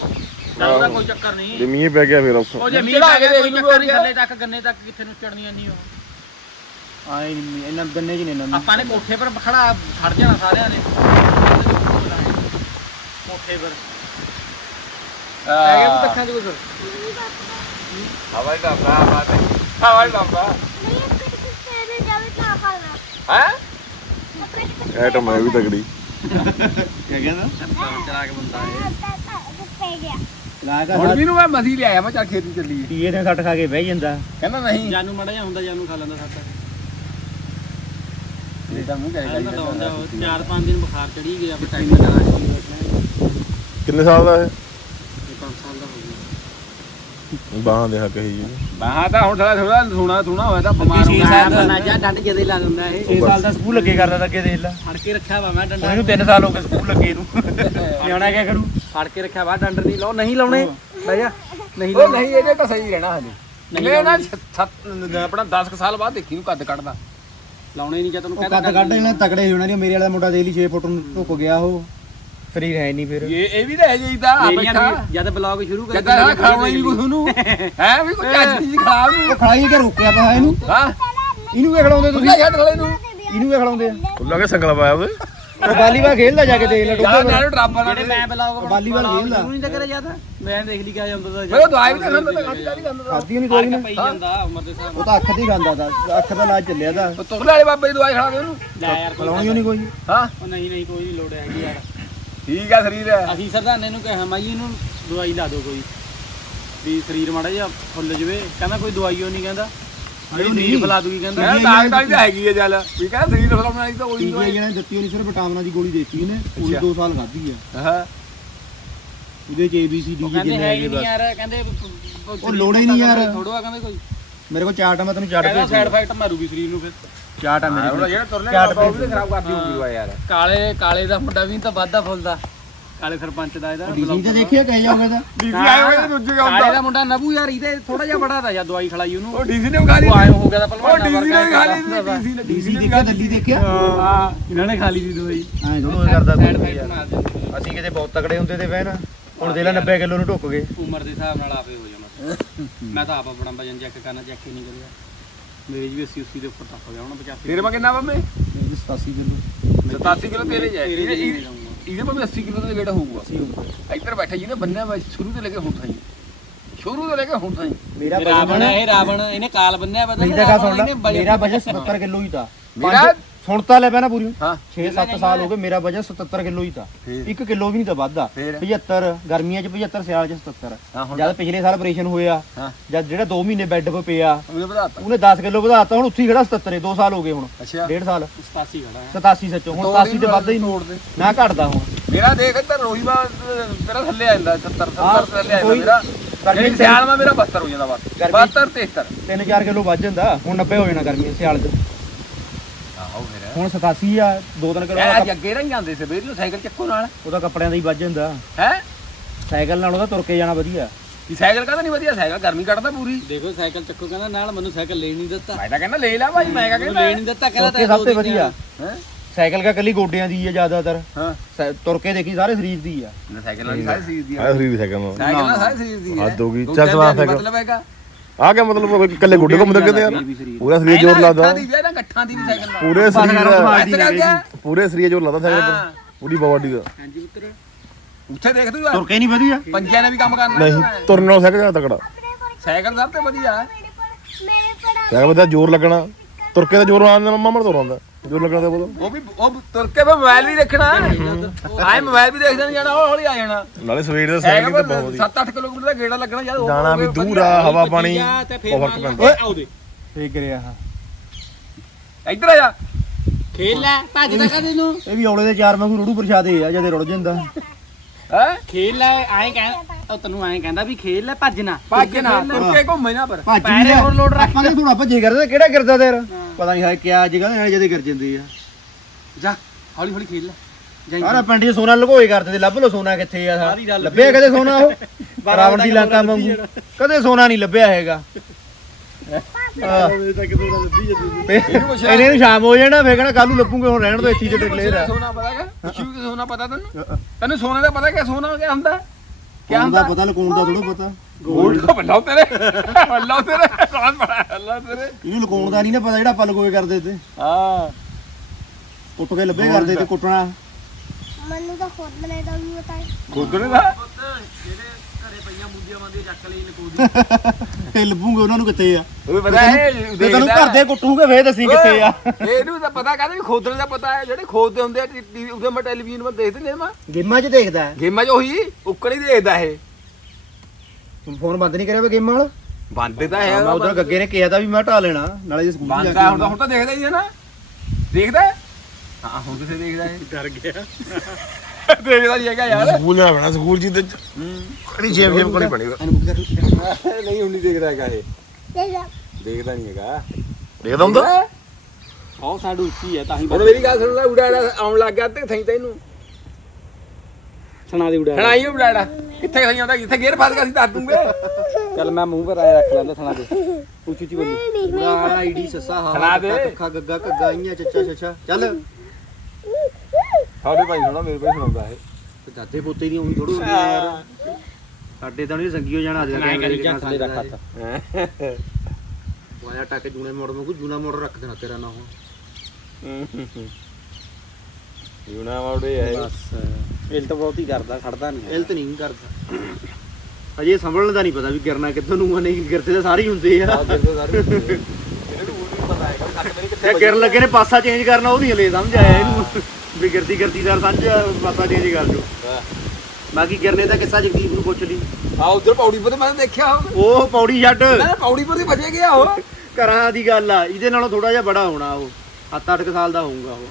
ਚੱਲਦਾ ਕੋਈ ਚੱਕਰ ਨਹੀਂ। ਜੇ ਮੀਂਹ ਪੈ ਗਿਆ ਫਿਰ ਔਖਾ। ਉਹ ਜੇ ਮੀਂਹ ਚੜਾ ਪੈ ਕੇ ਗਿਆ ਦੇਖ ਕੋਈ ਚੱਕਰ ਨਹੀਂ। ਥੱਲੇ ਤੱਕ ਗੰਨੇ ਤੱਕ ਕਿੱਥੇ ਨੂੰ ਚੜਨੀਆਂ ਨਹੀਂ ਉਹ। ਆਏ ਨਹੀਂ ਇਹਨਾਂ ਗੰਨੇ ਜੀ ਨੇ ਇਹਨਾਂ ਆਪਾਂ ਨੇ ਕੋਠੇ ਪਰ ਖੜਾ ਖੜ ਜਾਣਾ ਸਾਰਿਆਂ ਨੇ। ਕੋਠੇ ਪਰ। ਹੈਗੇ ਵੀ ਦੱਖਾਂ ਚ ਕੁਝ ਹਵਾਈ ਡੱਬਾ ਬਾਤ ਹਵਾਈ ਖਾਣਾ ਹੈ ਐਟਮ ਹੈ ਵੀ ਤਗੜੀ ਕੀ ਕਹਿੰਦਾ? ਚਲਾ ਕੇ ਬੰਦਾ ਇਹ। ਹੁਣ ਵੀ ਨੂੰ ਮੈਂ ਮਸੀ ਲਿਆਇਆ ਮੈਂ ਚੱਲ ਖੇਤੀ ਚੱਲੀਏ। ਪੀਏ ਨੇ ਸੱਟ ਖਾ ਕੇ ਬਹਿ ਜਾਂਦਾ। ਕਹਿੰਦਾ ਨਹੀਂ। ਜਾਨੂ ਮੜਾ ਜਾ ਹੁੰਦਾ ਜਾਨੂ ਖਾ ਲੈਂਦਾ ਸਾਡਾ ਇਹ ਤਾਂ ਮੂੰਹ ਕਰੇ ਚਾਰ ਪੰਜ ਦਿਨ ਬੁਖਾਰ ਚੜੀ ਗਿਆ ਫਿਰ ਟਾਈਮ ਨਾਲ ਕਰਾ ਕੇ ਕਿੰਨੇ ਸਾਲ ਦਾ ਹੈ 5 ਸਾਲ ਦਾ ਹੋ ਗਿਆ ਬਾਹਾਂ ਦੇ ਹੱਕ ਹੀ ਜੀ। ਬਾਹਾਂ ਤਾਂ ਹੁਣ ਥੋੜਾ ਥੋੜਾ ਸੁਣਾ ਸੁਣਾ ਹੋਇਆ ਤਾਂ ਬਿਮਾਰ ਹੋ ਗਿਆ। ਜਾ ਡੰਡ ਜਦੇ ਲਾ ਦਿੰਦਾ ਇਹ। 6 ਸਾਲ ਦਾ ਸਕੂਲ ਲੱਗੇ ਕਰਦਾ ਤਾਂ ਅੱਗੇ ਦੇਖ ਲੈ। ਫੜ ਕੇ ਰੱਖਿਆ ਵਾ ਮੈਂ ਡੰਡਾ। ਇਹਨੂੰ 3 ਸਾਲ ਹੋ ਗਏ ਸਕੂਲ ਲੱਗੇ ਨੂੰ। ਨਿਆਣਾ ਕਿਆ ਕਰੂ? ਫੜ ਕੇ ਰੱਖਿਆ ਵਾ ਡੰਡ ਨਹੀਂ ਲਾਓ ਨਹੀਂ ਲਾਉਣੇ। ਬਹਿ ਜਾ। ਨਹੀਂ ਉਹ ਨਹੀਂ ਇਹਦੇ ਤਾਂ ਸਹੀ ਰਹਿਣਾ ਹਲੇ ਨਹੀਂ ਨਾ ਆਪਣਾ 10 ਸਾਲ ਬਾਅਦ ਦੇਖੀ ਨੂੰ ਕੱਦ ਕੱਢਦਾ। ਲਾਉਣੇ ਨਹੀਂ ਜਾਂ ਤੈਨੂੰ ਕਹਿੰਦਾ ਕੱਦ ਕੱਢ ਇਹਨਾਂ ਤਕੜੇ ਹੋਣਾ ਨਹੀਂ ਮੇਰੇ ਵਾਲਾ ਮੁੰਡਾ ਦੇ ਲਈ 6 ਫੁੱਟ ਨੂੰ ਢੁੱਕ ਗਿਆ ਉਹ। ਸਰੀਰ ਹੈ ਨਹੀਂ ਫਿਰ। ਇਹ ਇਹ ਵੀ ਰਹਿ ਜਾਈਦਾ ਆ ਮੇਰੀਆਂ ਬੈਠਾ। ਵੀ ਜਦ ਬਲੌਗ ਸ਼ੁਰੂ ਕਰ ਜਦਾਂ ਖਾਣਾ ਹੀ ਨੂੰ ਹੈ ਵੀ ਕੋਈ ਚੱਜ ਦੀ ਨੂੰ ਉਹ ਖੜਾਈ ਕੇ ਰੋਕਿਆ ਪਿਆ ਇਹਨੂੰ। ਹਾਂ। ਇਹਨੂੰ ਕਿਆ ਖਿਲਾਉਂਦੇ ਤੁਸੀਂ? ਤੁਸੀਂ ਛੱਡ ਥਲੇ ਨੂੰ ਇਹਨੂੰ ਖਿਲਾਉਂਦੇ ਆ? ਉਹ ਲੱਗੇ ਸੰਗਲਾ ਪਾਇਆ ਉਹਦੇ। ਉਹ ਵਾਲੀਬਾਲ ਖੇਲਦਾ ਜਾ ਕੇ ਦੇਖ ਲੈ ਯਾਰ ਟੋਬੇ ਨਾਲ ਨਾਲ ਜਿਹੜੇ ਮੈਂ ਬਲੌਗ ਵਾਲੀਬਾਲ ਖੇਲਦਾ। ਸ਼ੁਰੂ ਨਹੀਂ ਤਾਂ ਕਰਿਆ ਜਾਂਦਾ ਮੈਂ ਦੇਖ ਲਈ ਕਿਆ ਜਾਂਦਾ ਤਾਂ ਮੈਂ ਉਹ ਦਵਾਈ ਵੀ ਤਾਂ ਖਾਂਦਾ ਤਾਂ ਖਾਂਦਾ ਨਹੀਂ ਖਾਂਦਾ ਖਾਦੀ ਨਹੀਂ ਕੋਈ ਪਈ ਜਾਂਦਾ ਉਮਰ ਦੇ ਹਿਸਾਬ ਉਹ ਤਾਂ ਅੱਖ ਦੀ ਖਾਂਦਾ ਤਾ ਅੱਖ ਦਾ ਇਲਾਜ ਚੱਲਿਆ ਦਾ ਉਹ ਤੁਗਲੇ ਵਾਲੇ ਬਾਬੇ ਦੀ ਦਵਾਈ ਖਾ ਦੇ ਉਹਨੂੰ। ਲੈ ਯਾਰ ਕੋਈ ਖਿਲਾਉਣੀ ਨਹੀਂ। ਕੋਈ? ਹਾਂ। ਉਹ ਨਹੀਂ ਨਹੀਂ ਕੋਈ ਨਹੀਂ ਲੋੜ ਹੈਗੀ ਯਾਰ। ਠੀਕ ਆ ਸਰੀਰ। ਅਸੀਂ ਸਰਦਾਨੇ ਨੂੰ ਕਿਹਾ ਮਾਈ ਇਹਨੂੰ ਦਵਾਈ ਲਾ ਦਿਓ ਕੋਈ। ਵੀ ਸਰੀਰ ਮਾੜਾ ਜਿਹਾ ਫੁੱਲ ਜਵੇ। ਕਹਿੰਦਾ ਕੋਈ ਦਵਾਈ ਉਹ ਨਹੀਂ ਕਹਿੰਦਾ ਫਲਾ ਦੂਗੀ ਕਹਿੰਦਾ। ਮੈਂ ਦਾਗ ਦਾਗ ਤਾਂ ਹੈਗੀ ਹੈ ਚੱਲ। ਵੀ ਕਹਿੰਦਾ ਸਰੀਰ ਫਲਾਉਣ ਵਾਲੀ ਤਾਂ ਉਹੀ ਟੀਕੇ ਦਵਾਈ। ਜਿਹਨੇ ਦਿੱਤੀ ਉਹਨੇ ਸਿਰਫ ਵਿਟਾਮਿਨਾਂ ਦੀ ਗੋਲੀ ਦਿੱਤੀ ਇਹਨੇ। ਪੂਰੀ ਅੱਛਾ। 2 ਸਾਲ ਖਾਧੀ ਆ। ਹਾਂ। ਉਹਦੇ ਚ ABCD ਉਹ ਜੀ ਕਹਿੰਦੇ ਜਿੰਨੇ ਹੈ ਹੈਗੇ ਹੀ ਨਹੀਂ ਬਸ। ਯਾਰ ਕਹਿੰਦੇ ਉਹ ਲੋੜ ਹੀ ਨਹੀਂ ਯਾਰ। ਥੋੜਾ ਕਹਿੰਦੇ ਕੋਈ। ਮੇਰੇ ਕੋਲ ਚਾਰਟ ਆ ਮੈਂ ਤੈਨੂੰ ਚਾਰਟ ਭੇਜ ਸਾਈਡ ਇਫੈਕਟ ਮਾਰੂਗੀ ਸਰੀਰ ਨੂੰ ਫਿਰ। ਚਾਰਟ ਆ ਮੇਰੇ ਜਿਹੜਾ ਤੁਰਲੇ ਚਾਟ ਬਾਬਾ ਉਹ ਵੀ ਖਰਾਬ ਕਰਦੀ ਹੋਊਗੀ ਦਵਾਈ ਯਾਰ। ਕਾਲੇ ਕਾਲੇ ਦਾ ਮੁੰਡਾ ਵੀ ਤਾਂ ਵਾਧਾ ਫੁੱਲਦਾ। ਕਾਲੇ ਸਰਪੰਚ ਦਾ ਇਹਦਾ ਡੀਸੀ ਤੇ ਦੇਖਿਆ ਕਹਿ ਜਾਓਗੇ ਤਾਂ ਡੀਸੀ ਆਏ ਹੋਏ ਨੇ ਦੂਜੇ ਕੰਮ ਕਾਲੇ ਦਾ ਦਾ ਮੁੰਡਾ ਨਬੂ ਯਾਰ ਇਹਦੇ ਥੋੜਾ ਜਿਹਾ ਬੜਾ ਤਾਂ ਜਾਂ ਦਵਾਈ ਖਲਾਈ ਉਹਨੂੰ। ਉਹ ਡੀਸੀ ਨੇ ਵੀ ਖਾ ਲਈ ਉਹ ਆਏ ਹੋ ਗਿਆ ਤਾਂ ਉਹ ਪਹਿਲਵਾਨ ਡੀਸੀ ਨੇ ਵੀ ਖਾ ਲਈ ਡੀਸੀ ਨੇ ਡੀਸੀ ਦੇਖਿਆ ਦਿੱਲੀ ਦੇਖਿਆ? ਹਾਂ। ਇਹਨਾਂ ਨੇ ਖਾ ਲਈ ਦੀ ਦਵਾਈ। ਐਂ ਥੋੜਾ ਕਰਦਾ ਅਸੀਂ ਕਿਤੇ ਬਹੁਤ ਤਕੜੇ ਹੁੰਦੇ ਤੇ ਫੈਨ ਹੁਣ ਦੇ ਲੈ 90 ਕਿਲੋ ਨੂੰ ਢੁੱਕ ਗਏ। ਉਮਰ ਦੇ ਹਿਸਾਬ ਨਾਲ ਆਪੇ ਹੋ ਜਾਣਾ। ਮੈਂ ਤਾਂ ਆਪ ਆਪਣਾ ਵਜਨ ਚੈੱਕ ਕਰਨਾ ਚੈੱਕ ਹੀ ਨਹੀਂ ਕਰਿਆ। ਮੇਰੇ ਵੀ 80 80 ਦੇ ਉੱਪਰ ਟੱਪ ਗਿਆ ਹੁਣ 85 ਤੇਰੇ ਮਾ ਕਿੰਨਾ ਬੰਮੇ? 87 ਕਿਲੋ। 87 ਕਿਲੋ ਤੇਰੇ ਜਾਏ ਇਹਦੇ ਮਾ 80 ਕਿਲੋ ਦਾ weight ਹੋਊਗਾ। ਇੱਧਰ ਬੈਠਾ ਜੀ ਨੇ ਬੰਨਿਆ ਵਾ ਸ਼ੁਰੂ ਤੋਂ ਲੈ ਕੇ ਹੁਣ ਤਾਈਂ। ਸ਼ੁਰੂ ਤੋਂ ਲੈ ਕੇ ਹੁਣ ਤਾਈਂ। ਮੇਰਾ ਰਾਵਣ ਇਹ ਰਾਵਣ ਇਹਨੇ ਕਾਲ ਬੰਨਿਆ ਤਾਂ ਲੈ। ਮੇਰਾ ਵਜਨ 77 ਕਿਲੋ ਹੀ ਤਾਂ। ਮੇਰਾ ਸੁਣਤਾ ਲੈ ਪੈਣਾ ਪੂਰੀ ਹਾਂ। 6-7 ਸਾਲ ਹੋ ਗਏ ਮੇਰਾ ਵਜਨ 77 ਕਿਲੋ ਹੀ ਤਾਂ। ਫੇਰ? 1 ਕਿਲੋ ਵੀ ਨਹੀਂ ਤਾਂ ਵੱਧਦਾ। ਫੇਰ? 75 ਗਰਮੀਆਂ 'ਚ 75 ਸਿਆਲ 'ਚ 77 ਹਾਂ ਹੁਣ ਜਦ ਪਿਛਲੇ ਸਾਲ ਆਪਰੇਸ਼ਨ ਹੋਇਆ ਜਦ ਜਿਹੜਾ 2 ਮਹੀਨੇ ਬੈੱਡ 'ਤੇ ਪਿਆ ਉਹਨੇ ਵਧਾਤਾ। ਉਹਨੇ 10 ਕਿਲੋ ਵਧਾਤਾ ਹੁਣ ਉੱਥੇ ਖੜਾ 77 2 ਸਾਲ ਹੋ ਗਏ ਹੁਣ। ਡੇਢ ਸਾਲ। 87 ਖੜਾ ਹੈ। 87 ਸੱਚੋ ਹੁਣ 87 ਤੇ ਵੱਧਦਾ ਹੀ ਤੋੜ ਦੇ। ਨਾ ਘਟਦਾ ਹੁਣ। ਮੇਰਾ ਦੇਖ ਇੱਧਰ ਰੋਹੀ ਬਾ ਤੇਰਾ ਥੱਲੇ ਆ ਜਾਂਦਾ 70 ਹਾਂ, 70 ਥੱਲੇ ਆ ਜਾਂਦਾ ਮੇਰਾ। ਗਰਮੀ ਸਿਆਲ ਮਾ ਮੇਰਾ 72 ਹੋ ਜਾਂਦਾ ਬਸ। ਗਰਮੀ- 72 73 3-4 ਕਿਲੋ ਵੱਧ ਜਾਂਦਾ ਹੁਣ 90 ਹੋ ਜਾਣਾ ਗਰਮੀ ਸਿਆਲ 'ਚ। ਹੁਣ 87 ਆ 2-3 ਕਿਲੋ ਯਾਰ ਅੱਜ ਅੱਗੇ ਰਹੀ ਜਾਂਦੇ ਸੀ ਬੇਰੀ ਨੂੰ ਸਾਈਕਲ ਚੱਕੋ ਨਾਲ। ਉਹਦਾ ਕੱਪੜਿਆਂ ਦਾ ਹੀ ਵੱਧ ਜਾਂਦਾ। ਹੈ? ਸਾਈਕਲ ਨਾਲ ਉਹਦਾ ਤੁਰ ਕੇ ਜਾਣਾ ਵਧੀਆ। ਇਹ ਸਾਈਕਲ ਕਾਹਦਾ ਨਹੀਂ ਵਧੀਆ? ਸਾਈਕਲ ਗਰਮੀ ਕੱਢਦਾ ਪੂਰੀ। ਦੇਖੋ ਸਾਈਕਲ ਚੱਕੋ ਕਹਿੰਦਾ ਨਾਲ ਮੈਨੂੰ ਸਾਈਕਲ ਲੈ ਨਹੀਂ ਦਿੱਤਾ। ਮੈਂ ਤਾਂ ਕਹਿੰਦਾ ਲੈ ਲੈ ਭਾਈ ਮੈਂ ਕਹਿੰਦਾ ਲੈ ਨਹੀਂ ਦਿੱਤਾ ਕਹਿੰਦਾ ਕੇ ਸਭ ਤੋਂ ਵਧੀਆ। ਹੈ? ਸਾਈਕਲ ਕਾ ਕੱਲੀ ਗੋਡਿਆਂ ਦੀ ਹੈ ਜ਼ਿਆਦਾਤਰ? ਹਾਂ। ਤੁਰ ਕੇ ਦੇਖੀ ਸਾਰੇ ਸਰੀਰ ਦੀ ਆ। ਸਾਈਕਲ ਨਾਲ ਸਾਰੇ ਸਰੀਰ ਦੀ ਆ। ਸਰੀਰ ਸੈਕੰਡ ਨਾਲ। ਸਾਈਕਲ ਨਾਲ ਸਾਰੇ ਸਰੀਰ ਦੀ ਹੱਦ ਹੋ ਗਈ। ਚੱਲ ਸਾਈਕਲ। ਮਤਲਬ ਹੈਗਾ? ਆ ਕੇ ਮਤਲਬ ਕੋਈ ਇਕੱਲੇ ਗੁੱਡੇ ਘੁੰਮਦੇ ਕਿਤੇ ਯਾਰ ਪੂਰਾ ਸਰੀਰ ਜ਼ੋਰ ਲਾਦਾ। ਗੱਠਾਂ ਦੀ ਨਾ ਗੱਠਾਂ ਦੀ ਵੀ ਸਾਈਕਲ ਨਾਲ ਪੂਰੇ ਸਰੀਰ ਦਾ? ਪੂਰੇ ਸਰੀਰ ਜ਼ੋਰ ਲਾਦਾ ਸਾਈਕਲ। ਪਰ ਪੂਰੀ ਬਾਡੀ ਦਾ। ਹਾਂਜੀ ਪੁੱਤਰ। ਉੱਥੇ ਦੇਖ ਤੂੰ ਤੁਰ ਕੇ ਨਹੀਂ ਵਧੀਆ। ਪੰਜਿਆਂ ਨੇ ਵੀ ਕੰਮ ਕਰਨਾ ਨਹੀਂ ਤੁਰਨ ਨਾਲ ਸਾਈਕਲ ਜ਼ਿਆਦਾ ਤਕੜਾ। ਸਾਈਕਲ ਸਭ ਤੋਂ ਵਧੀਆ। ਹੈ। ਮੇਰੇ ਪਰ ਮੈਂ ਕਿਆ ਬੰਦਾ ਜ਼ੋਰ ਲੱਗਣਾ। ਤੁਰਕੇ ਦਾ ਜ਼ੋਰ ਆਉਂਦਾ ਮਾਮਾ ਤੋਰ ਆਉਂਦਾ ਜ਼ੋਰ ਲੱਗਣਾ ਤਾਂ ਬੋਲੋ। ਉਹ ਵੀ ਉਹ ਤੁਰ ਕੇ ਮੈਂ ਮੋਬਾਈਲ ਵੀ ਦੇਖਣਾ। ਆਏ ਮੋਬਾਈਲ ਵੀ ਦੇਖਦਾ ਨਹੀਂ ਜਾਣਾ ਹੌਲੀ ਆ ਜਾਣਾ। ਨਾਲੇ ਸਵੇਰ ਦਾ ਹੈਗਾ ਸਾਈਕਲ ਤੇ ਬਹੁਤ 7-8 ਕਿਲੋਮੀਟਰ ਦਾ ਗੇੜਾ ਲੱਗਣਾ ਯਾਰ ਉਹ ਜਾਣਾ ਵੀ। ਦੂਰ ਆ ਹਵਾ ਪਾਣੀ ਤੇ ਫੇਰ ਬਹੁਤ ਫ਼ਰਕ ਪੈਂਦਾ। ਆਉਦੇ ਫੇਰ ਕਰਿਆ ਹਾਂ ਇੱਧਰ ਆ ਜਾ। ਖੇਲ ਲੈ ਭੱਜਦਾ ਕਦੇ ਨੂੰ। ਇਹ ਵੀ ਔਲੇ ਦੇ ਚਾਰ ਵਾਂਗੂ ਰੋੜੂ ਪ੍ਰਸ਼ਾਦੇ ਆ ਜਦੇ ਰੁੜ ਜਾਂਦਾ। ਹੈ? ਖੇਲ ਲੈ ਐਂ ਕਹਿ ਉਹ ਤੈਨੂੰ ਐਂ ਕਹਿੰਦਾ ਵੀ ਖੇਲ ਲੈ ਭੱਜਣਾ ਭੱਜ ਨਾ। ਤੁਰ ਕੇ ਘੁੰਮੇ ਨਾ ਪਰ ਭੱਜ ਪੈਰੇ ਹੋਰ ਲੋਡ ਰੱਖ। ਆਪਾਂ ਨੇ ਥੋੜਾ ਭੱਜੇ ਕਰਦੇ ਕਿਹੜਾ ਕਰਦਾ ਤੇਰਾ? ਪਤਾ ਨਹੀਂ ਹੈ ਕਿਆ ਅੱਜ ਕੱਲ੍ਹ ਜਦੇ ਕਰ ਜਾਂਦੇ ਆ। ਜਾ ਹੌਲੀ ਹੌਲੀ ਖੇਲ ਲੈ। ਜਾਈਂ। ਆਰਾ ਪਿੰਡ 'ਚ ਸੋਨਾ ਲੁਕੋਏ ਕਰਦੇ ਤੇ ਲੱਭ ਲੋ ਸੋਨਾ ਕਿੱਥੇ ਆ ਸਾਰੀ। ਗੱਲ ਲੱਭਿਆ ਕਦੇ ਸੋਨਾ ਉਹ? ਰਾਵਣ ਦੀ ਲੰਕਾ ਵਾਂਗੂ। ਕਦੇ ਸੋਨਾ ਨਹੀਂ ਲੱਭਿਆ ਹੈਗਾ। ਇਹਨੇ ਨੂੰ ਸ਼ਾਮ ਹੋ ਜਾਣਾ ਫੇਰ ਕਹਿਣਾ ਕੱਲ ਨੂੰ ਲੱਭੂਗੇ ਹੁਣ ਰਹਿਣ ਤੋਂ ਇੱਥੇ ਹੀ ਤੇ ਡਿਕਲੇਅਰ ਆ। ਸੋਨਾ ਪਤਾ ਹੈ ਸ਼ਿਵ ਕੇ ਸੋਨਾ ਪਤਾ ਤੈਨੂੰ? ਤੈਨੂੰ ਸੋਨੇ ਦਾ ਪਤਾ ਕਿ ਸੋਨਾ ਕੀ ਹੁੰਦਾ? ਕੀ ਕੌਣ ਹੁੰਦਾ? ਦਾ ਪਤਾ ਲਕੋਣ ਦਾ ਥੋੜਾ ਪਤਾ। ਗੋਲਡ ਦਾ ਬੱਲਾ ਤੇਰੇ। ਬੱਲਾ ਤੇਰੇ ਕੌਣ ਬੜਾ ਅੱਲਾ ਤੇਰੇ? ਇਹਨੂੰ ਲਕੋਣ ਦਾ ਨਹੀਂ ਨਾ ਪਤਾ ਜਿਹੜਾ ਆਪਾਂ ਲਕੋਏ ਕਰਦੇ ਤੇ। ਹਾਂ। ਕੁੱਟ ਕੇ ਲੱਭੇ ਕਰਦੇ ਤੇ ਕੁੱਟਣਾ। ਮੈਨੂੰ ਤਾਂ ਖੁਦ ਬਣਾਏ ਦਾ ਵੀ ਪਤਾ। ਹੈ ਖੁਦ ਨੇ ਦਾ ਚੱਕ ਲਈ ਨਕੋਦੀ ਇਹ ਲੱਭੂਗੇ ਉਹਨਾਂ ਨੂੰ ਕਿੱਥੇ ਆ? ਉਹ ਵੀ ਪਤਾ ਹੈ ਜੇ ਤੈਨੂੰ ਘਰ ਦੇ ਕੁੱਟੂਗੇ ਫੇਰ ਦੱਸੀ ਕਿੱਥੇ ਆ? ਇਹਨੂੰ ਤਾਂ ਪਤਾ ਕਹਿੰਦੇ ਵੀ ਖੋਦਣ ਦਾ ਪਤਾ ਹੈ ਜਿਹੜੇ ਖੋਦਦੇ ਹੁੰਦੇ ਆ ਟੀਵੀ ਉਹਦੇ ਮੈਂ ਟੈਲੀਵਿਜ਼ਨ 'ਤੇ ਦੇਖਦੇ ਨੇ ਮੈਂ। ਗੇਮਾਂ 'ਚ ਦੇਖਦਾ ਹੈ। ਗੇਮਾਂ 'ਚ ਉਹੀ ਉੱਕੜ ਹੀ ਦੇਖਦਾ ਇਹ। ਫੋਨ ਬੰਦ ਨਹੀਂ ਕਰਿਆ ਵੇ ਗੇਮਾਂ ਵਾਲਾ? ਬੰਦ ਤਾਂ ਹੈ ਮੈਂ ਉਧਰ ਗੱਗੇ ਨੇ ਕਿਹਾ ਤਾਂ ਵੀ ਮੈਂ ਢਾ ਲੈਣਾ ਨਾਲੇ ਜੇ ਸਕੂਲ ਜਾ ਬੰਦ ਕੇ ਤਾਂ ਹੁਣ ਤਾਂ ਹੁਣ ਤਾਂ ਦੇਖਦਾ ਹੀ ਹੈ ਨਾ। ਦੇਖਦਾ ਹੈ? ਹਾਂ ਹੁਣ ਕਿਥੇ ਦੇਖਦਾ ਹੈ। ਡਰ ਗਿਆ। ਦੇਖਦਾ ਹੀ ਹੈਗਾ ਯਾਰ। ਸਕੂਲ ਜਾਣਾ ਪੈਣਾ ਸਕੂਲ ਜੀ ਤੇ ਖੜੀ ਜੇਬ ਜੇਬ ਕੋਲੀ ਬਣੀ ਨਹੀਂ ਹੁਣ ਨਹੀਂ ਦੇਖਦਾ ਹੈਗਾ ਇਹ। ਦੇਖਦਾ। ਨਹੀਂ ਹੈਗਾ। ਦੇਖਦਾ ਹੁੰਦਾ? ਉਹ ਸਾਡੂ ਉੱਚੀ ਹੈ ਤਾਂ ਹੀ ਹੁਣ ਮੇਰੀ ਗੱਲ ਸੁਣ ਲੈ ਉਡਾੜਾ ਆਉਣ ਲੱਗ ਗਿਆ ਤੇ ਥਈ ਤੈਨੂੰ। ਸੁਣਾ ਦੇ ਉਡਾ ਹਣਾਈ ਉਡਾੜਾ ਕਿੱਥੇ ਥਈ ਆਉਂਦਾ ਜਿੱਥੇ ਗੇਰ ਫਸ ਗਿਆ ਸੀ ਦੱਸ ਦੂੰਗੇ। ਚੱਲ ਮੈਂ ਮੂੰਹ ਪਰ ਆਇਆ ਰੱਖ ਲੈਂਦਾ ਸੁਣਾ ਦੇ। ਉੱਚੀ ਉੱਚੀ ਬੋਲੀ। ਪੂਰਾ ਆਈਡੀ ਸੱਸਾ ਹਾ ਸੁਣਾ ਦੇ। ਕੱਖਾ ਗੱਗਾ ਕੱਗਾ ਇਆਂ ਚੱਚਾ ਛੱਛਾ। ਚੱਲ। ਸਾਡੇ ਭਾਈ ਸੁਣਾ ਮੇਰੇ ਭਾਈ ਸੁਣਾਉਂਦਾ ਹੈ ਦਾਦੇ ਪੋਤੇ ਦੀ ਉਹੀ ਥੋੜੂ ਹੁੰਦੀ ਯਾਰ। ਸਾਡੇ ਤਾਂ ਨਹੀਂ ਸੰਗੀ ਹੋ ਜਾਣਾ ਅੱਜ ਐਂ ਕਰੀ ਜਾਂ ਥੱਲੇ ਰੱਖ ਹੱਥ। ਵਾਇਆ ਟੱਕ ਜੂਨੇ ਮੋੜ ਨੂੰ ਜੂਨਾ ਮੋੜ ਰੱਖ ਦੇਣਾ ਤੇਰਾ ਨਾ ਹੁਣ ਯੂਨਾ ਮੌੜੇ ਹੈ ਬਸ। ਇਹ ਤਾਂ ਬਹੁਤ ਹੀ ਕਰਦਾ ਖੜਦਾ ਨਹੀਂ ਇਲਤ ਨਹੀਂ ਕਰਦਾ। ਅਜੇ ਸੰਭਲਣ ਦਾ ਨਹੀਂ ਪਤਾ ਵੀ ਗਿਰਨਾ ਕਿੱਥੋਂ ਨੂੰ ਆ ਨਹੀਂ ਗਿਰਤੇ ਤਾਂ ਸਾਰੇ ਹੀ ਹੁੰਦੇ ਆ। ਇਹ ਗਿਰਨ ਲੱਗੇ ਨੇ ਪਾਸਾ ਚੇਂਜ ਕਰਨਾ ਉਹ ਨਹੀਂ ਹਲੇ ਸਮਝ ਆਇਆ ਇਹਨੂੰ। ਵੀ ਗਿਰਦੀ ਗਿਰਦੀ ਦਾ ਸਮਝ ਪਾਸਾ ਚੇਂਜ ਕਰ ਜੋ। ਬਾਕੀ ਗਿਰਨੇ ਦਾ ਕਿੱਸਾ ਜਗਦੀਪ ਨੂੰ ਪੁੱਛ ਲਈ। ਆ ਉਧਰ ਪੌੜੀ ਪਰ ਮੈਂ ਦੇਖਿਆ ਉਹ। ਪੌੜੀ ਛੱਡ। ਮੈਂ ਪੌੜੀ ਪਰ ਹੀ ਬਚੇ ਗਿਆ ਉਹ। ਘਰਾਂ ਦੀ ਗੱਲ ਆ ਇਹਦੇ ਨਾਲੋਂ ਥੋੜਾ ਜਿਹਾ ਬੜਾ ਹੋਣਾ ਉਹ। 7-8 ਸਾਲ ਦਾ ਹੋਊਗਾ ਉਹ।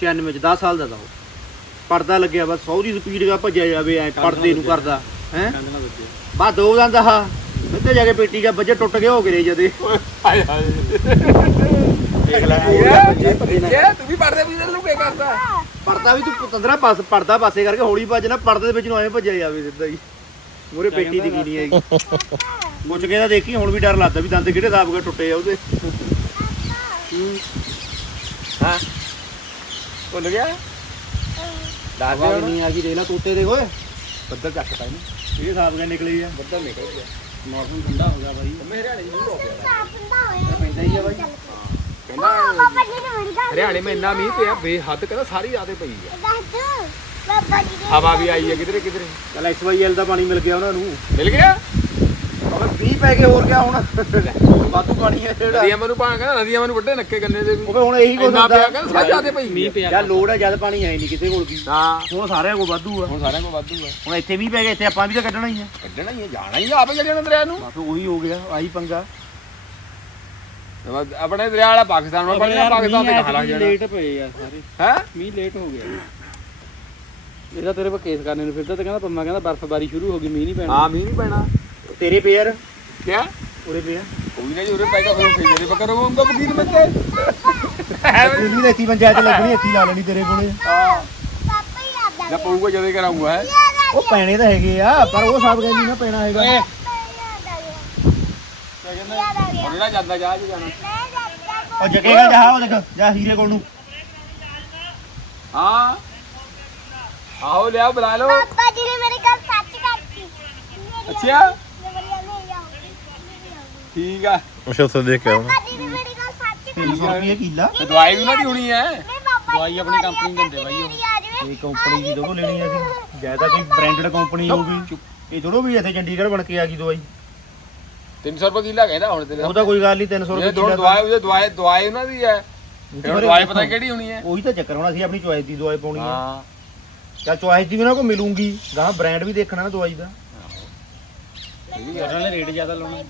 96 ਚ 10 ਸਾਲ ਦਾ ਦਾ ਉਹ। ਪੜਦਾ ਲੱਗਿਆ ਬਸ ਸੌਰੀ ਸਪੀਡ ਦਾ ਭੱਜਿਆ ਜਾਵੇ ਐ ਪੜਦੇ ਨੂੰ ਕਰਦਾ ਹੈ? ਬਾ ਦੋ ਦੰਦ ਹਾ ਉੱਤੇ ਜਾ ਕੇ ਪੇਟੀ ਦਾ ਬੱਜੇ ਟੁੱਟ ਗਿਆ ਹੋ ਗਏ ਜਦੇ। ਹਾਏ ਹਾਏ। ਦੇਖ ਲੈ ਇਹ ਤੂੰ ਵੀ ਪੜਦੇ ਵੀ ਤੈਨੂੰ ਕੀ ਕਰਦਾ? ਪੜਦਾ ਵੀ ਤੂੰ ਪਤੰਦਰਾ ਪਾਸ ਪੜਦਾ ਪਾਸੇ ਕਰਕੇ ਹੌਲੀ ਭੱਜਣਾ ਪੜਦੇ ਦੇ ਵਿੱਚ ਨੂੰ ਐਵੇਂ ਭੱਜਿਆ ਜਾਵੇ ਸਿੱਧਾ ਹੀ। ਮੂਰੇ ਪੇਟੀ ਦੀ ਕੀ ਨਹੀਂ ਹੈਗੀ। ਪੁੱਛ ਕੇ ਤਾਂ ਦੇਖੀ ਹੁਣ ਵੀ ਡਰ ਲੱਗਦਾ ਵੀ ਦੰਦ ਕਿਹੜੇ ਦਾਬ ਕੇ ਟੁੱਟੇ ਆ ਉਹਦੇ। ਹਾਂ। ਭੁੱਲ ਗਿਆ? ਦੱਸ ਦੇ ਨਹੀਂ ਆ ਗਈ ਦੇਖ ਲੈ ਤੋਤੇ ਦੇ ਓਏ। ਬੱਦਲ ਚੱਕਦਾ ਇਹਨੂੰ। ਇਹ ਸਾਫ਼ ਕੇ ਨਿਕਲੀ ਆ। ਬੱਦਲ ਨਿਕਲ ਗਿਆ। ਮੌਸਮ ਠੰਡਾ ਹੋ ਗਿਆ ਬਾਈ। ਮੈਂ ਹਰਿਆਣੇ ਨੂੰ ਹੋ ਗਿਆ। ਸਾਫੰਦਾ ਹੋਇਆ। ਪੈਂਦਾ ਹੀ ਆ ਬਾਈ। ਕਹਿੰਦਾ ਪਾਪਾ ਜੀ ਨੇ ਮੇਰੀ ਗੱਲ ਹਰਿਆਣੇ ਮੈਂ ਇੰਨਾ ਮੀਂਹ ਪਿਆ ਬੇਹੱਦ ਕਹਿੰਦਾ ਸਾਰੀ ਰਾਤੇ ਪਈ ਆ। ਦੱਸ ਦੋ ਪਾਪਾ ਜੀ ਨੇ ਹਵਾ ਵੀ ਆਈ ਹੈ ਕਿਧਰੇ ਕਿਧਰੇ। ਚਲ ਐਕਸਵਾਈਐਲ ਦਾ ਪਾਣੀ ਮਿਲ ਗਿਆ ਉਹਨਾਂ ਨੂੰ। ਮਿਲ ਗਿਆ? ਅਬੇ 20 ਪੈ ਕੇ ਹੋਰ ਗਿਆ ਹੁਣ? ਵਾਧੂ ਪਾਣੀ ਹੈ ਜਿਹੜਾ। ਨਦੀਆਂ ਮੈਨੂੰ ਪਾ ਕਹਿੰਦਾ ਨਦੀਆਂ ਮੈਨੂੰ ਵੱਡੇ ਨੱਕੇ ਕੰਨੇ ਦੇ ਵੀ। ਉਹ ਹੁਣ ਇਹੀ ਕੁਝ ਇੰਨਾ ਹੁੰਦਾ। ਪਿਆ ਕਹਿੰਦਾ ਸਾਰੀ ਰਾਤੇ ਪਈ ਮੀਂਹ ਪਿਆ। ਜਾਂ ਲੋੜ ਹੈ ਜਦ ਪਾਣੀ ਹੈ ਨਹੀਂ ਕਿਸੇ ਕੋਲ ਵੀ। ਹਾਂ। ਹੁਣ ਸਾਰਿਆਂ ਕੋਲ ਵਾਧੂ ਆ। ਹੁਣ ਸਾਰਿਆਂ ਕੋਲ ਵਾਧੂ ਆ। ਹੁਣ ਇੱਥੇ ਵੀ ਪੈ ਗਿਆ ਇੱਥੇ ਆਪਾਂ ਵੀ ਤਾਂ ਕੱਢਣਾ ਹੀ ਆ। ਕੱਢਣਾ ਹੀ ਆ ਜਾਣਾ ਹੀ ਆ ਆਪੇ ਚੱਲਣਾ ਦਰਿਆ ਨੂੰ। ਬਸ ਉਹੀ ਹੋ ਗਿਆ ਆਹੀ ਪੰਗਾ। ਆਪਣੇ ਦਰਿਆ ਵਾਲਾ ਪਾਕਿਸਤਾਨ ਨਾਲ ਪੜਨਾ ਪਾਕਿਸਤਾਨ ਦੇ ਕਹਾਂ ਲੱਗ ਜਾਣਾ ਲੇਟ ਪਏ ਆ ਸਾਰੇ। ਹੈ? ਮੀਂਹ ਲੇਟ ਹੋ ਗਿਆ। ਇਹਦਾ ਤੇਰੇ ਪਾ ਕੇਸ ਕਰਨੇ ਨੂੰ ਫਿਰਦਾ ਤੇ ਕਹਿੰਦਾ ਪੰਮਾ ਕਹਿੰਦਾ ਬਰਫ਼ਬਾਰੀ ਸ਼ੁਰੂ ਹੋ ਗਈ ਮੀਂਹ ਨਹੀਂ ਪੈਣਾ। ਹਾਂ ਮੀਂਹ ਨਹੀਂ ਪੈਣਾ। ਤੇਰੇ ਪੇਅਰ ਕਿਆ? ਉਰੇ ਪੇਅਰ ਕੋਈ ਨਾ ਜੀ ਉਰੇ ਪੈਗਾ ਫਿਰ ਫੇਰ ਜਿਹੜੇ ਬਕਰ ਹੋਊਗਾ ਬਕੀਰ ਵਿੱਚ ਦਿੱਲੀ ਦੇ ਇੱਥੇ ਪੰਚਾਇਤ ਲੱਗਣੀ ਇੱਥੇ ਹੀ ਲਾ ਲੈਣੀ ਤੇਰੇ ਕੋਲੇ। ਪਾਪਾ ਹੀ। ਆਦਾ ਜਾਂ ਪਊਗਾ ਜਦੋਂ ਕਰਾਉਂਗਾ ਹੈ? ਉਹ ਪੈਣੇ ਤਾਂ ਹੈਗੇ ਆ ਪਰ ਉਹ ਸਭ ਕਹਿੰਦੀ ਨਾ ਪੈਣਾ ਹੈਗਾ। ਯਾਦ ਆ ਗਿਆ ਯਾਦ ਆ ਗਿਆ ਹੁਣ ਨਾ ਜਾਂਦਾ ਜਾ ਜੀ ਜਾਣਾ। ਮੈਂ ਜਾਂਦਾ ਉਹ ਜਗੇਗਾ ਜਾ ਉਹ ਦੇਖ ਜਾ ਹੀਰੇ ਕੋਲ ਨੂੰ। ਹਾਂ। ਆਓ ਲਿਆਓ ਬੁਲਾ ਲਓ। ਪਾਪਾ ਜੀ ਨੇ ਮੇਰੀ ਗੱਲ ਸੱਚ ਕਰਤੀ। ਮੇਰੀ ਅੱਛਾ। ਮੇਰੀ ਮੇਰੀ ਆਉਗੀ ਠੀਕ ਆ। ਅੱਛਾ ਉੱਥੇ ਦੇਖ ਕੇ ਆਉਣਾ ਪਾਪਾ ਜੀ ਨੇ ਮੇਰੀ ਗੱਲ ਸੱਚ ਕਰਤੀ। 300 ਰੁਪਏ ਕਿੱਲਾ ਤੇ ਦਵਾਈ ਵੀ ਉਹਨਾਂ ਦੀ ਹੋਣੀ ਹੈ। ਨਹੀਂ ਪਾਪਾ ਦਵਾਈ ਆਪਣੀ ਕੰਪਨੀ ਦਿੰਦੇ ਬਾਈ ਉਹ। ਇਹ ਕੰਪਨੀ ਦੀ ਦੋਨੋਂ ਲੈਣੀ ਆ ਕਿ ਜ਼ਿਆਦਾ ਕੋਈ ਬ੍ਰਾਂਡਡ ਕੰਪਨੀ ਹੋਊਗੀ। ਇਹ ਥੋੜੋ ਵੀ ਇੱਥੇ ਚੰਡੀਗੜ੍ਹ ਬਣ ਕੇ ਆ ਗਈ ਦਵਾਈ। 300 ਰੁਪਏ ਕਿੱਲਾ ਕਹਿੰਦਾ ਹੁਣ ਤੇ ਉਹ ਤਾਂ ਕੋਈ ਗੱਲ ਨਹੀਂ 300 ਇਹ ਰੁਪਏ ਦੋ ਕਿੱਲਾ ਦਵਾਈ ਉਹਦੇ ਦਵਾਈ ਦਵਾਈ ਉਹਨਾਂ ਦੀ ਹੈ। ਫਿਰ ਹੁਣ ਦਵਾਈ ਪਤਾ ਕਿਹੜੀ ਹੋਣੀ ਹੈ? ਉਹੀ ਤਾਂ ਚੱਕਰ ਹੋਣਾ ਸੀ ਆਪਣੀ ਚੁਆਇਸ ਦੀ ਦਵਾਈ ਪਾਉਣੀ ਹੈ। ਹਾਂ। ਚਾ ਚੁਆਇਸ ਦੀ ਵੀ ਨਾ ਕੋ ਮਿਲੂਗੀ ਗਾਂ ਬ੍ਰਾਂਡ ਵੀ ਦੇਖਣਾ ਨਾ ਦਵਾਈ ਦਾ। ਉਹਨਾਂ ਨੇ ਰੇਟ ਜ਼ਿਆਦਾ ਲਾਉਣਾ।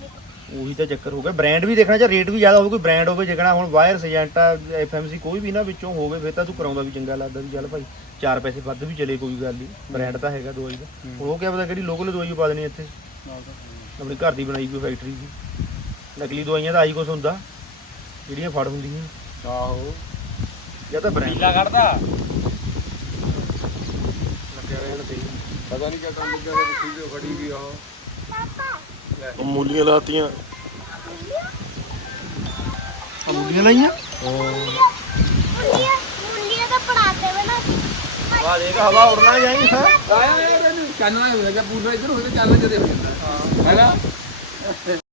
ਉਹੀ ਤਾਂ ਚੱਕਰ ਹੋ ਗਿਆ। ਬ੍ਰਾਂਡ ਵੀ ਦੇਖਣਾ ਜਾਂ ਰੇਟ ਵੀ ਜ਼ਿਆਦਾ ਹੋਵੇ ਕੋਈ ਬ੍ਰਾਂਡ ਹੋਵੇ ਜਿਕਣਾ ਹੁਣ ਵਾਇਰ ਸਜੈਂਟਾ ਐਫਐਮਸੀ ਕੋਈ ਵੀ ਨਾ ਵਿੱਚੋਂ ਹੋਵੇ ਫਿਰ ਤਾਂ ਤੂੰ ਕਰਾਉਂਦਾ ਵੀ ਚੰਗਾ ਲੱਗਦਾ ਵੀ ਚੱਲ ਭਾਈ ਚਾਰ ਪੈਸੇ ਵੱਧ ਵੀ ਚਲੇ ਕੋਈ ਗੱਲ ਨਹੀਂ ਬ੍ਰਾਂਡ ਤਾਂ ਹੈਗਾ ਦਵਾਈ ਦਾ। ਉਹ ਕਿਆ ਪਤਾ ਕਿਹੜੀ ਲੋਕਲ ਦਵਾਈ ਪਾ ਦੇਣੀ ਇੱਥੇ। ਆਪਣੀ ਘਰ ਦੀ ਬਣਾਈ ਕੋਈ ਫੈਕਟਰੀ ਦੀ ਨਕਲੀ ਦਵਾਈਆਂ ਦਾ ਆਹੀ ਕੁਛ ਹੁੰਦਾ। ਜਿਹੜੀਆਂ ਫੜ ਹੁੰਦੀਆਂ। ਆਹੋ। ਜਾਂ ਤਾਂ ਬ੍ਰਾਂਡ ਲਾ ਕੱਢਦਾ। ਪਤਾ ਨਹੀਂ ਕਿਆ ਕੰਮ ਲੱਗਿਆ ਉਹ ਖੀਜੋ ਖੜੀ ਵੀ ਉਹ ਉਹ ਮੂਲੀਆਂ ਲਾਤੀਆਂ। ਅਮੂਲੀਆਂ ਲਾਈਆਂ? ਮੁੰਡੀਆਂ ਮੁੰਡੀਆਂ ਦਾ ਪੜਾਤੇ ਬਣਾ ਵਾਹ ਦੇਖ ਹਵਾ ਉੜਨਾ ਜਾਈ ਹਾਂ ਆਇਆ ਇਹ ਚਾਨਣਾ ਹੋ ਗਿਆ, ਪੂਰਾ ਇੱਧਰ ਹੋਏ ਤੇ ਚੱਲ ਜਦੇ ਹੋ ਜਾਂਦਾ ਹੈਨਾ?